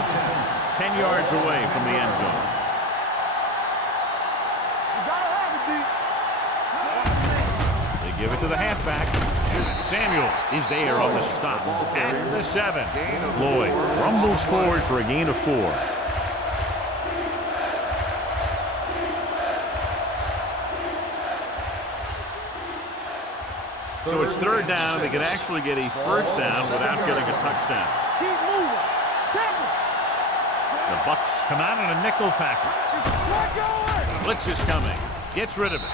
10 yards away from the end zone. You gotta have it, D. They give it to the halfback. Samuel is there on the stop at the 7. Lloyd rumbles forward for a gain of 4. So it's third down. They can actually get a first down without getting a touchdown. Keep moving. Tackle. The Bucs come out in a nickel package. Let go. Blitz is coming. Gets rid of it.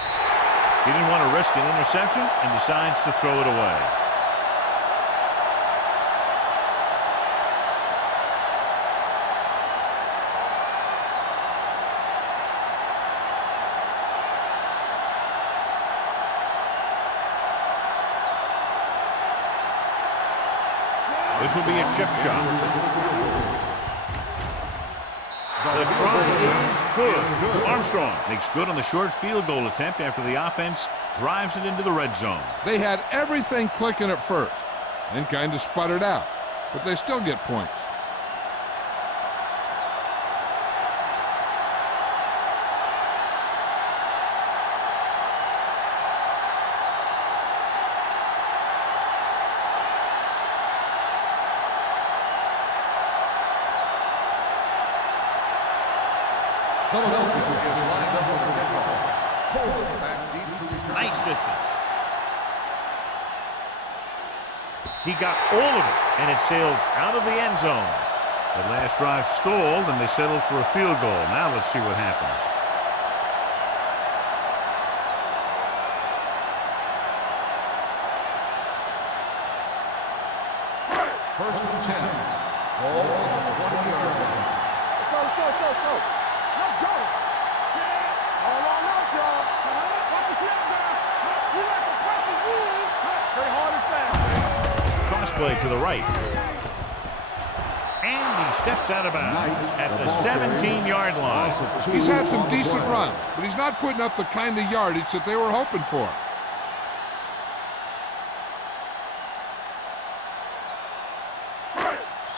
He didn't want to risk an interception and decides to throw it away. This will be a chip shot. The try is good. Armstrong makes good on the short field goal attempt after the offense drives it into the red zone. They had everything clicking at first and kind of sputtered out, but they still get points. Philadelphia is lined up for the kickoff. Cole back deep to return. Nice distance. He got all of it, and it sails out of the end zone. The last drive stalled, and they settled for a field goal. Now let's see what happens. First and 10. Ball on the 20-yard line. Let's go. Let's go. All on us, y'all. Watch the snap now. We like to press the rules. Stay hard and fast. Crossplay to the right. And he steps out of bounds at the 17-yard line. He's had some decent runs, but he's not putting up the kind of yardage that they were hoping for.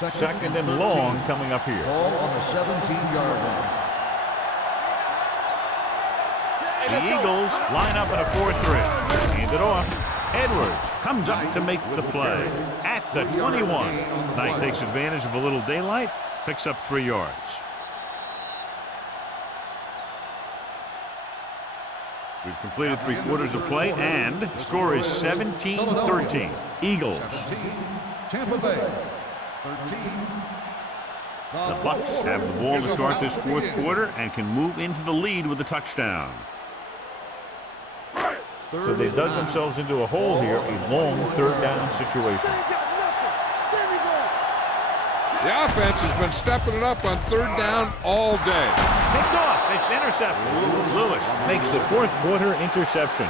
Second and long coming up here. Ball on the 17-yard line. The Eagles line up in a 4-3. Hand it off. Edwards comes up to make the play at the 21. Knight takes advantage of a little daylight, picks up 3 yards. We've completed 3 quarters of play, and the score is 17-13. Eagles. 17, Tampa Bay. 13. The Bucs have the ball to start this 4th quarter and can move into the lead with a touchdown. So they dug themselves into a hole here, a long 3rd down situation. The offense has been stepping it up on 3rd down all day. Picked off. It's intercepted. Lewis makes the 4th quarter interception.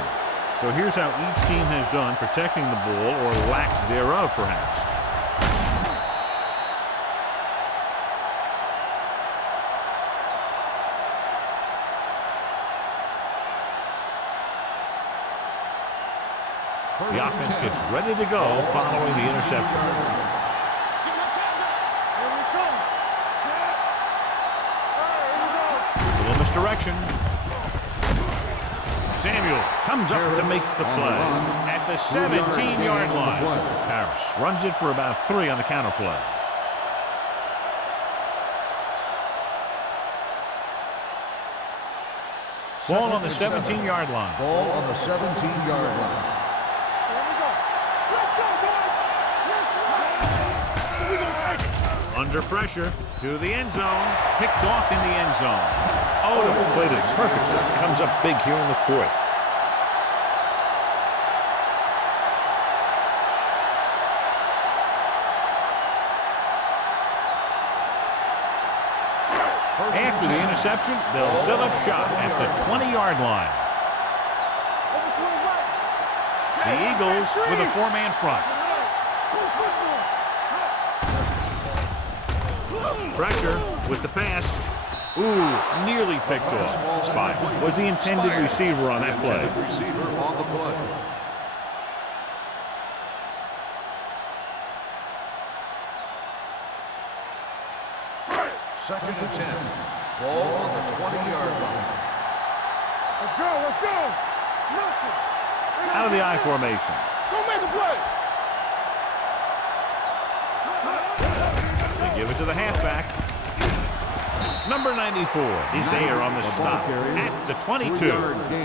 So here's how each team has done protecting the ball, or lack thereof, perhaps. The offense gets ready to go following the interception. Little misdirection. Samuel comes up to make the play at the 17-yard line. Harris runs it for about 3 on the counter play. Ball on the 17-yard line. Ball on the 17-yard line. Under pressure to the end zone. Picked off in the end zone. Odom played it perfect. Comes up big here in the 4th. reception. They'll set up shop at the 20-yard line. The Eagles with a 4-man front. Pressure with the pass. Ooh, nearly picked off. Spy was the intended receiver on that play. Receiver on the play. Second and 10. Ball on the 20-yard line. Let's go, let's go. Out of the I formation. Go make a play. They give it to the halfback. Number 94 is there on the stop at the 22.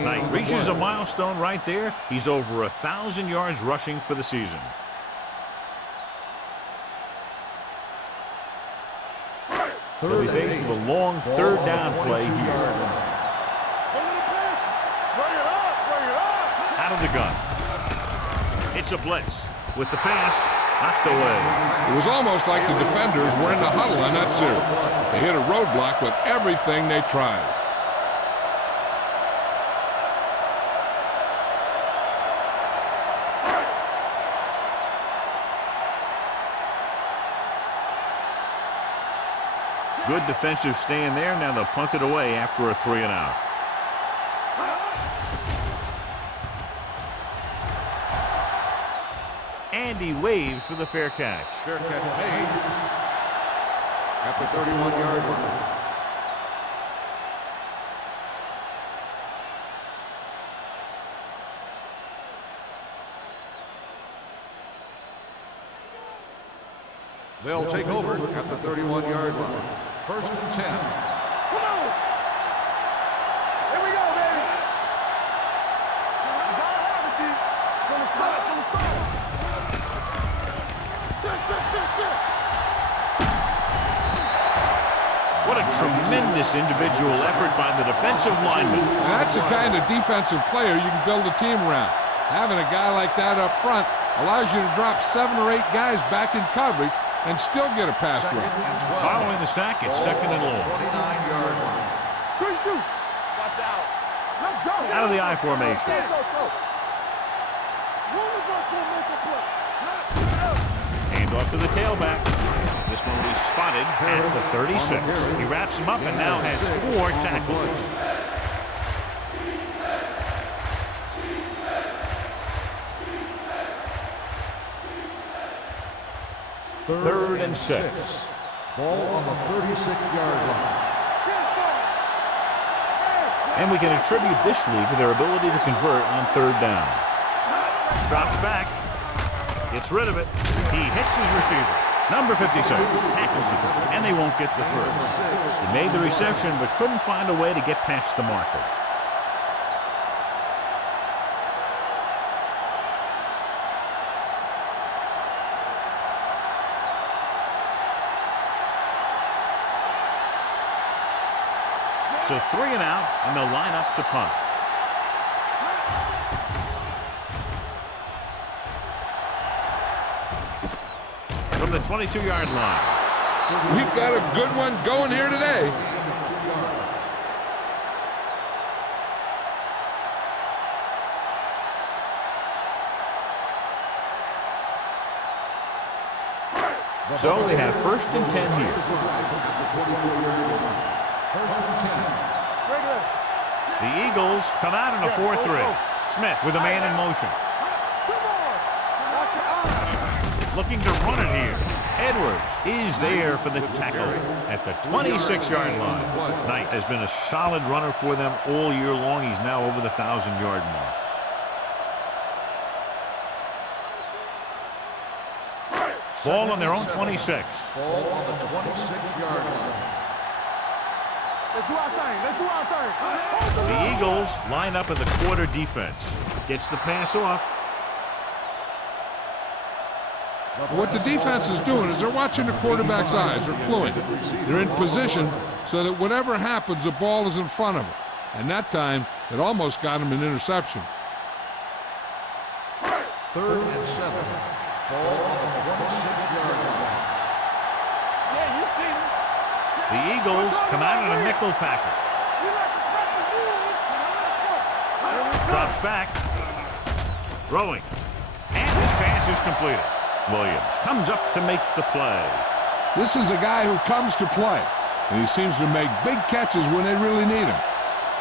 Knight reaches a milestone right there. He's over 1,000 yards rushing for the season. They'll be faced with a long third down play here. Out of the gun. It's a blitz with the pass knocked away. It was almost like the defenders were in the huddle on that series. They hit a roadblock with everything they tried. Good defensive stand there. Now they'll punt it away after a 3-and-out. And he waves for the fair catch. Fair catch made at the 31-yard line. They'll take over at the 31-yard line. First and 10. Come on. Here we go, baby. You gotta have it, D. From the start, from the start. What a tremendous individual effort by the defensive lineman. Now, that's the kind of defensive player you can build a team around. Having a guy like that up front allows you to drop 7 or 8 guys back in coverage and still get a pass rush. Following the sack, it's second and long. 29-yard line. Good shoot. Watch out. Let's go. Out of the I formation. Go, go, go. One of us will make a play. Hand off to the tailback. This one will be spotted at the 36. He wraps him up and now has 4 tackles. Third and 6. Ball on the 36-yard line. And we can attribute this lead to their ability to convert on third down. Drops back. Gets rid of it. He hits his receiver. Number 56 tackles him, and they won't get the first. He made the reception but couldn't find a way to get past the marker. So 3 and out, and they'll line up to punt. From the 22-yard line. We've got a good one going here today. So they have first and 10 here. First and 10. The Eagles come out in a 4-3. Smith with a man in motion. Looking to run it here. Edwards is there for the tackle at the 26-yard line. Knight has been a solid runner for them all year long. He's now over the 1,000-yard mark. Ball on their own 26. Ball on the 26-yard line. Let's do our thing. Let's do our thing. The Eagles line up in the quarter defense. Gets the pass off. What the defense is doing is they're watching the quarterback's eyes. They're cluing. They're in position so that whatever happens, the ball is in front of them. And that time, it almost got him an interception. Third and 7. Ball on the 26-yard line. Yeah, you see me. The Eagles come out in a nickel package. Drops back. Throwing. And this pass is completed. Williams comes up to make the play. This is a guy who comes to play, and he seems to make big catches when they really need him.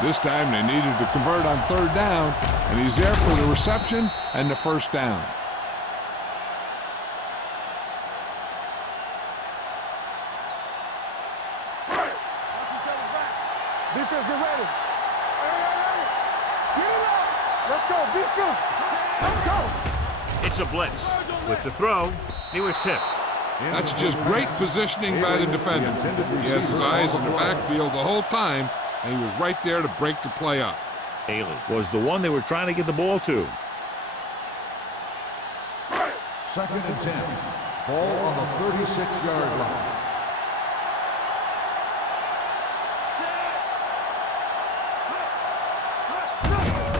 This time they needed to convert on third down, and he's there for the reception and the first down. Defense, get ready. Get it up. Let's go. Defense. Let's go. It's a blitz. With the throw, he was tipped. That's just great positioning by the defender. He has his eyes in the backfield the whole time, and he was right there to break the play up. Haley was the one they were trying to get the ball to. 2nd and 10. Ball on the 36-yard line.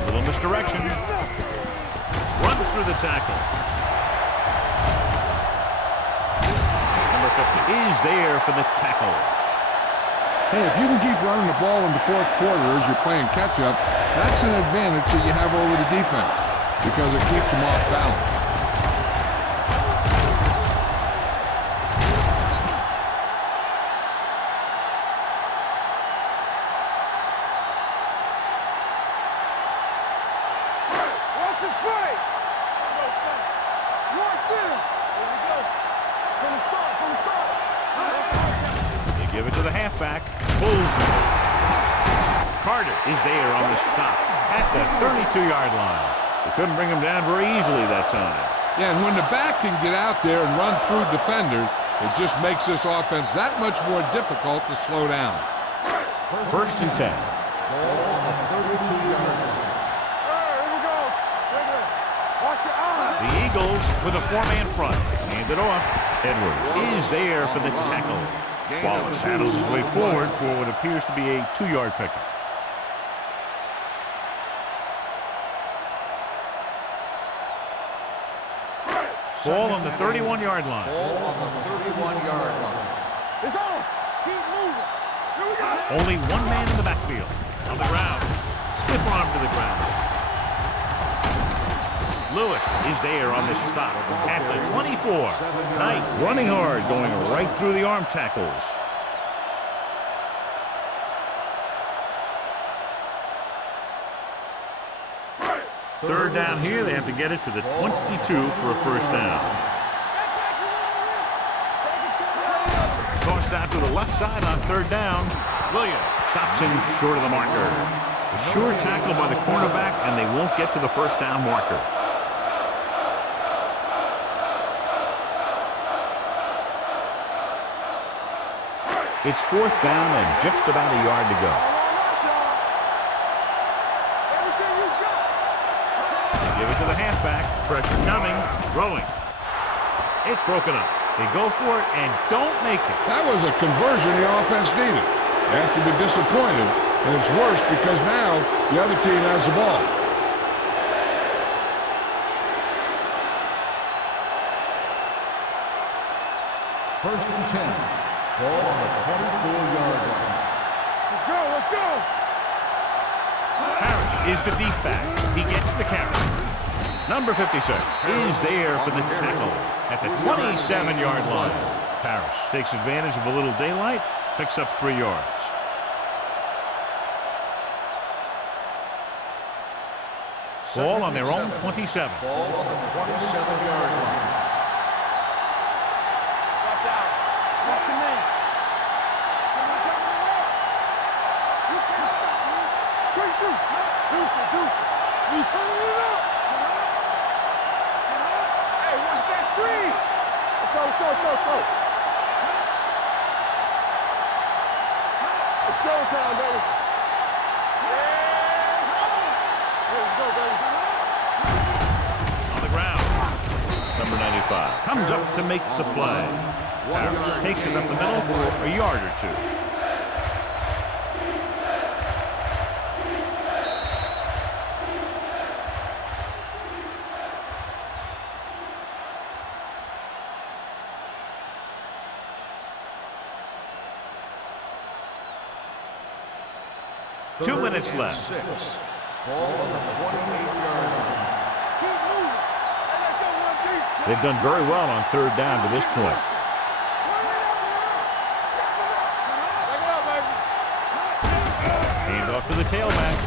Little misdirection. Runs through the tackle. Number 50 is there for the tackle. Hey, if you can keep running the ball in the fourth quarter as you're playing catch-up, that's an advantage that you have over the defense because it keeps them off balance. Watch it play. Watch him. Here we go. From the start. They give it to the halfback. Pulls it. Carter is there on the stop at the 32-yard line. They couldn't bring him down very easily that time. Yeah, and when the back can get out there and run through defenders, it just makes this offense that much more difficult to slow down. 1st and 10. Ball on the 32-yard line. Here we go. Watch your eyes. The Eagles with a 4-man front. Hand it off. Edwards is there for the tackle. Wallace paddles his way forward for what appears to be a 2-yard pickup. Ball on the 31-yard line. Ball on the 31-yard line. It's on. Keep moving. Here we go. Only one man in the backfield. On the ground. Stiff arm to the ground. Lewis is there on the stop at the 24. Knight running hard, going right through the arm tackles. Third down here. They have to get it to the 22 for a first down. Tossed out to the left side on third down. Williams stops him short of the marker. A sure tackle by the cornerback, and they won't get to the first down marker. It's 4th down and just about a yard to go. They give it to the halfback. Pressure coming. Throwing. It's broken up. They go for it and don't make it. That was a conversion the offense needed. They have to be disappointed, and it's worse because now the other team has the ball. First and 10. Ball on the 24-yard line. Let's go. Harris is the deep back. He gets the carry. Number 56 is there for the tackle at the 27-yard line. Harris takes advantage of a little daylight, picks up 3 yards. Ball on their own 27. Ball on the 27-yard line. Watch out. Watch your man. You can't stop me. Quick shoot. Deuce. You turning it up. Hey, watch that screen. Let's go. It's showtime, baby. On the ground. Number 95 comes up to make the play. Harris takes it up the middle for a yard or 2. 2 minutes and left. 6. Ball on the 28-yard line. Keep moving. Hey, let's go one deep. They've done very well on third down to this point. Back it up, baby. Hand off to the tailback.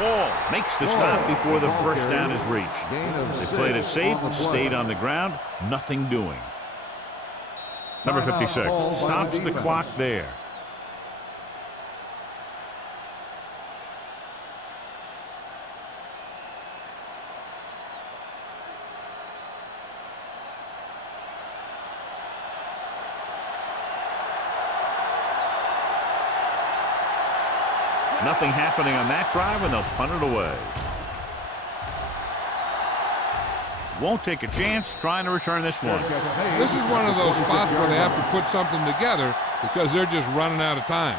Wall makes the stop before the first down is reached. Gain of They 6 played it safe, on the stayed play. on the ground, nothing doing. Number Timeout 56 called by the stops the defense. clock there. Nothing happening on that drive, and they'll punt it away. Won't take a chance trying to return this one. This is one of those spots where they have to put something together because they're just running out of time.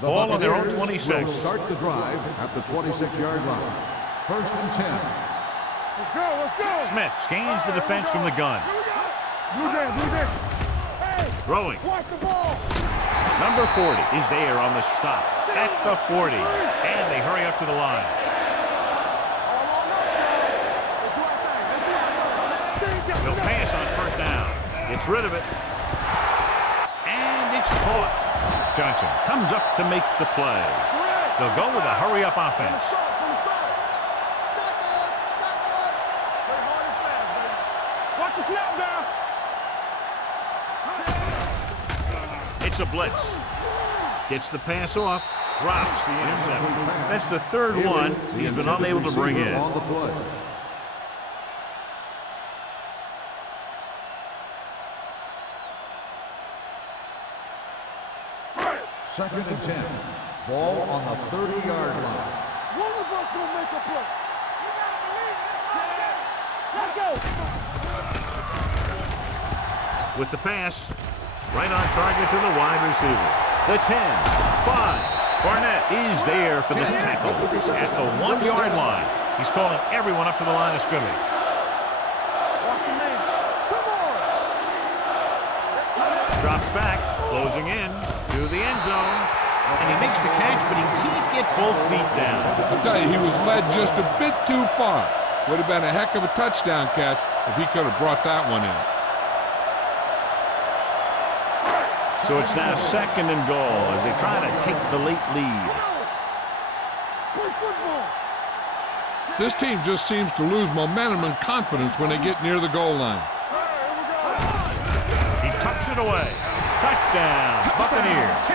Ball on their own Buccaneers 26. will start the drive at the 26-yard line. 1st and 10. Let's go, let's go. Smith scans the defense from the gun. Blue down, blue down. Hey, Throwing. watch the ball. Number 40 is there on the stop at the 40. And they hurry up to the line. They'll pass on first down. Gets rid of it. And it's caught. Johnson comes up to make the play. They'll go with a hurry-up offense. Watch the snap down. It's a blitz. Gets the pass off. Drops the interception. That's the third one he's been unable to bring in. On the play. Second and 10. Ball on the 30-yard line. One of us gonna make a play. Let's go. With the pass, right on target to the wide receiver. The 10, 5. Barnett is there for the tackle at the 1-yard line. He's calling everyone up to the line of scrimmage. Watch your man. Come on. Drops back, closing in to the end zone. And he makes the catch, but he can't get both feet down. I'll tell you, he was led just a bit too far. Would have been a heck of a touchdown catch if he could have brought that one in. So it's now 2nd and goal as they try to take the late lead. Play football. This team just seems to lose momentum and confidence when they get near the goal line. He tucks it away. Touchdown, Buccaneers.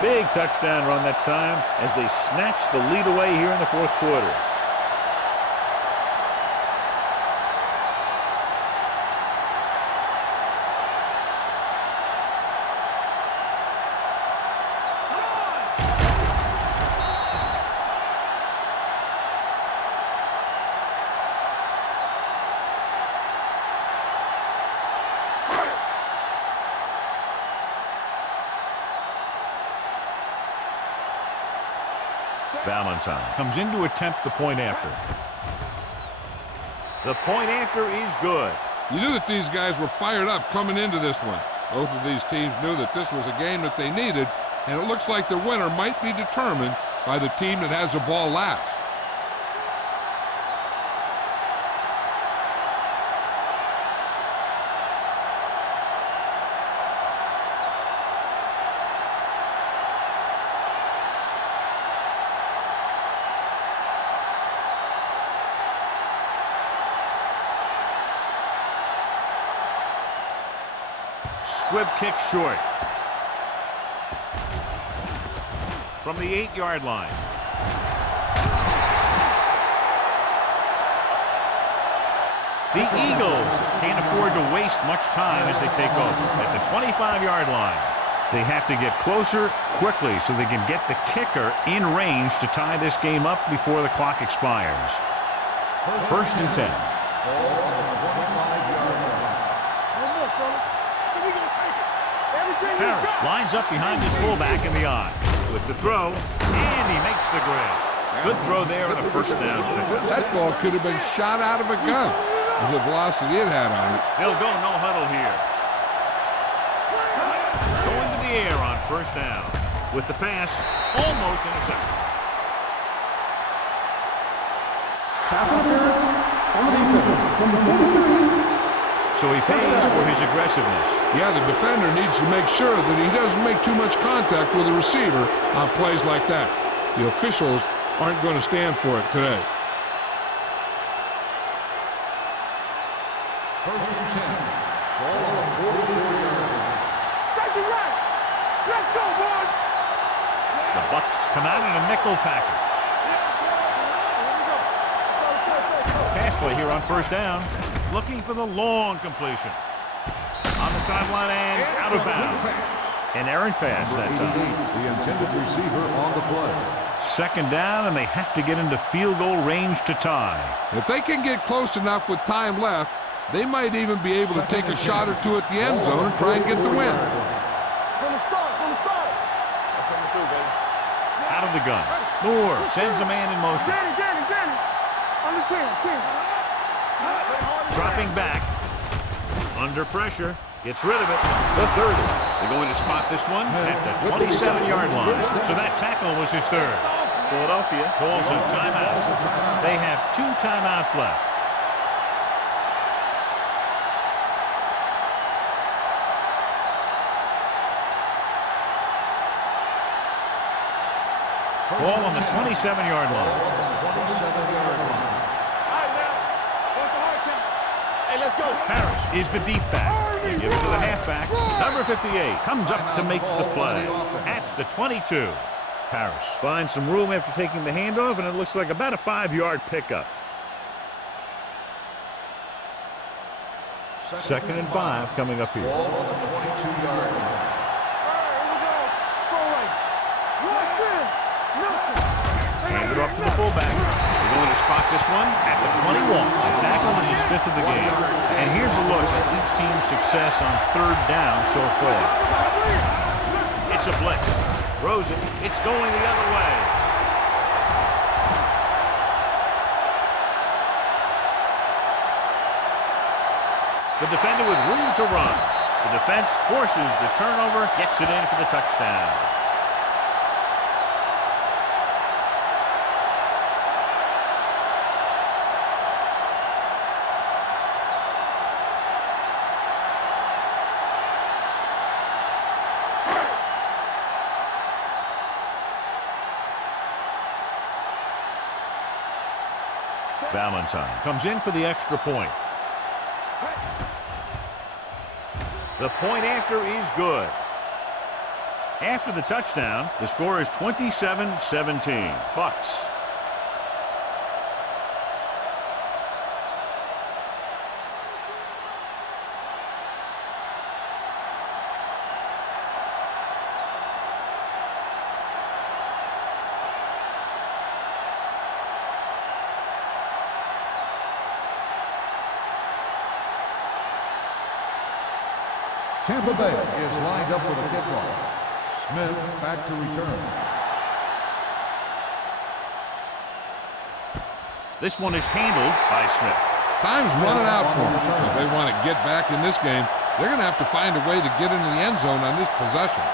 Big touchdown run that time as they snatch the lead away here in the 4th quarter. Valentine comes in to attempt the point after. The point after is good. You knew that these guys were fired up coming into this one. Both of these teams knew that this was a game that they needed, and it looks like the winner might be determined by the team that has the ball last. Squib kick short. From the 8-yard line. The Eagles can't afford to waste much time as they take over at the 25-yard line. They have to get closer quickly so they can get the kicker in range to tie this game up before the clock expires. 1st and 10. Ball on the 25-yard line. One more, fella. So we gonna take it. Everything you Harris got. lines up behind his fullback in the eye. With the throw, and he makes the grab. Good throw there on a first down. That ball could have been shot out of a gun. with the velocity it had on it. They'll go no huddle here. Going to the air on first down. With the pass, almost intercepted. Pass interference on the defense. Number 43. So he pays for his aggressiveness. Yeah, the defender needs to make sure that he doesn't make too much contact with the receiver on plays like that. The officials aren't going to stand for it today. First and 10. Ball on the 44-yard line. Second right. Let's go, boys. The Bucs come out in a nickel package. Pass play here on first down. Looking for the long completion. On the sideline and out of bounds. An errant pass that time. The intended receiver on the play. Second down, and they have to get into field goal range to tie. If they can get close enough with time left, they might even be able to take a shot or two at the end zone and try and get the win. From the start. That's what we do, baby. Out of the gun. Moore sends a man in motion. Danny. On the 10. Dropping back. Under pressure. Gets rid of it. The 30. They're going to spot this one at the 27-yard line. So that tackle was his third. Philadelphia calls a timeout. They have 2 timeouts left. Ball on the 27-yard line. Hey, let's go. Harris is the deep back. They give it to the halfback. Number 58 comes up to make the play at the 22. Harris finds some room after taking the handoff, and it looks like about a 5-yard pickup. Second and 5 coming up here. Ball on the 22-yard line. Hand it off to the fullback. They're going to spot this one at the 21. The tackle is his 5th of the game. And here's a look at each team's success on third down so far. It's a blitz. Throws it. It's going the other way. The defender with room to run. The defense forces the turnover, gets it in for the touchdown. Valentine comes in for the extra point. The point after is good. After the touchdown, the score is 27-17. Bucs. Tampa Bay is lined up for the kickoff. Smith back to return. This one is handled by Smith. Time's running out for them. So if they want to get back in this game, they're going to have to find a way to get into the end zone on this possession.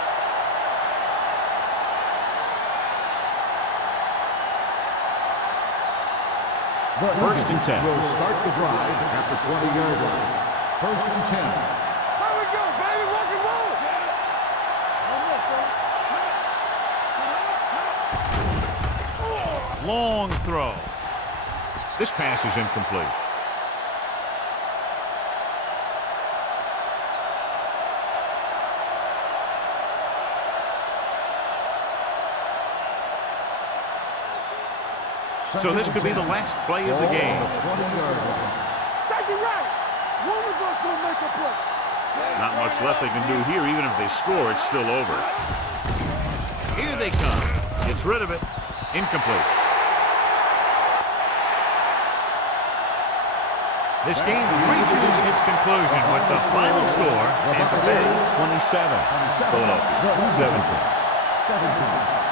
First and 10. Will start the drive at the 20-yard line. First and 10. There we go, baby. Rock and roll. Long throw. This pass is incomplete. So this could be the last play of the game. Second right. One of us will make a play. Not much left they can do here. Even if they score, it's still over. Here they come. Gets rid of it. Incomplete. This game reaches its conclusion with the final score. Tampa Bay 27. Philadelphia 17.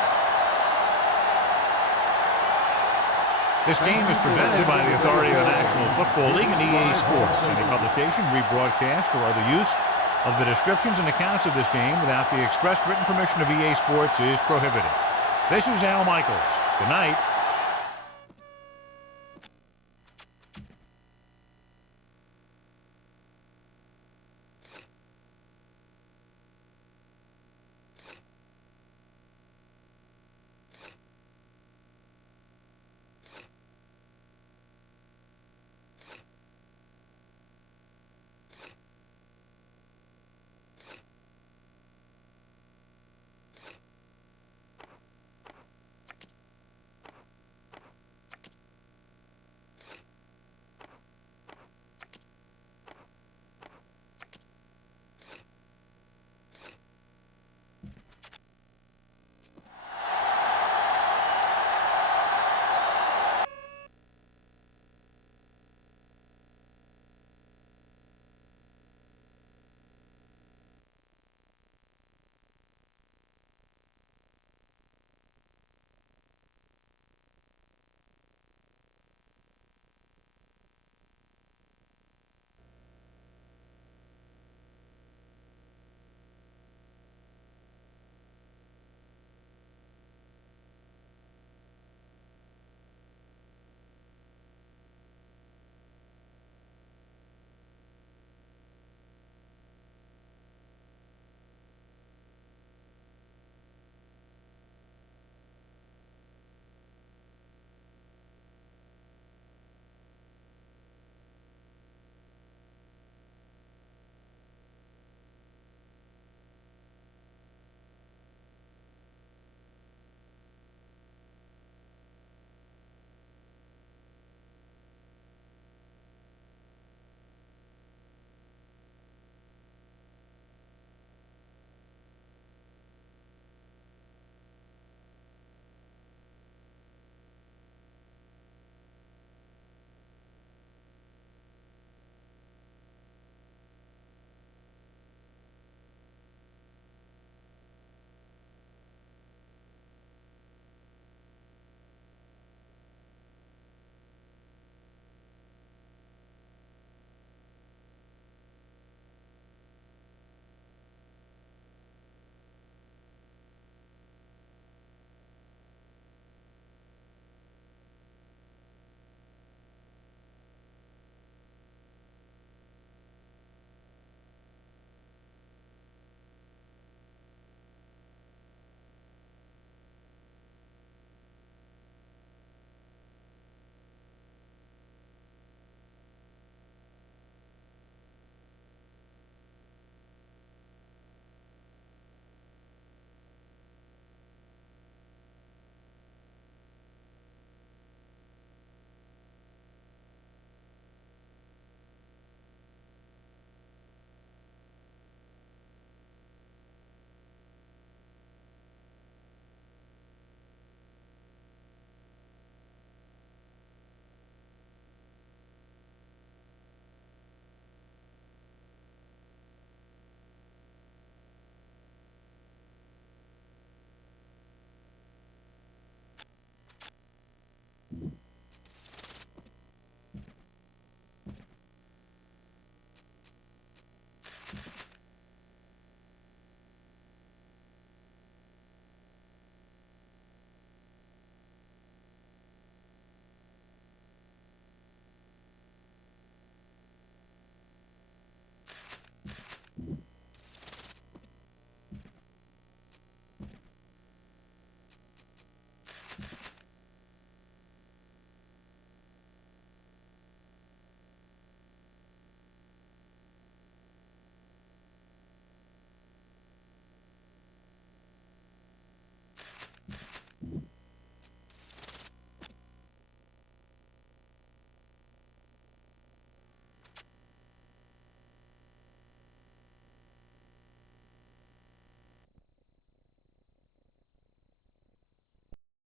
This game is presented by the authority of the National Football League and EA Sports. Any publication, rebroadcast, or other use of the descriptions and accounts of this game without the expressed written permission of EA Sports is prohibited. This is Al Michaels. Good night.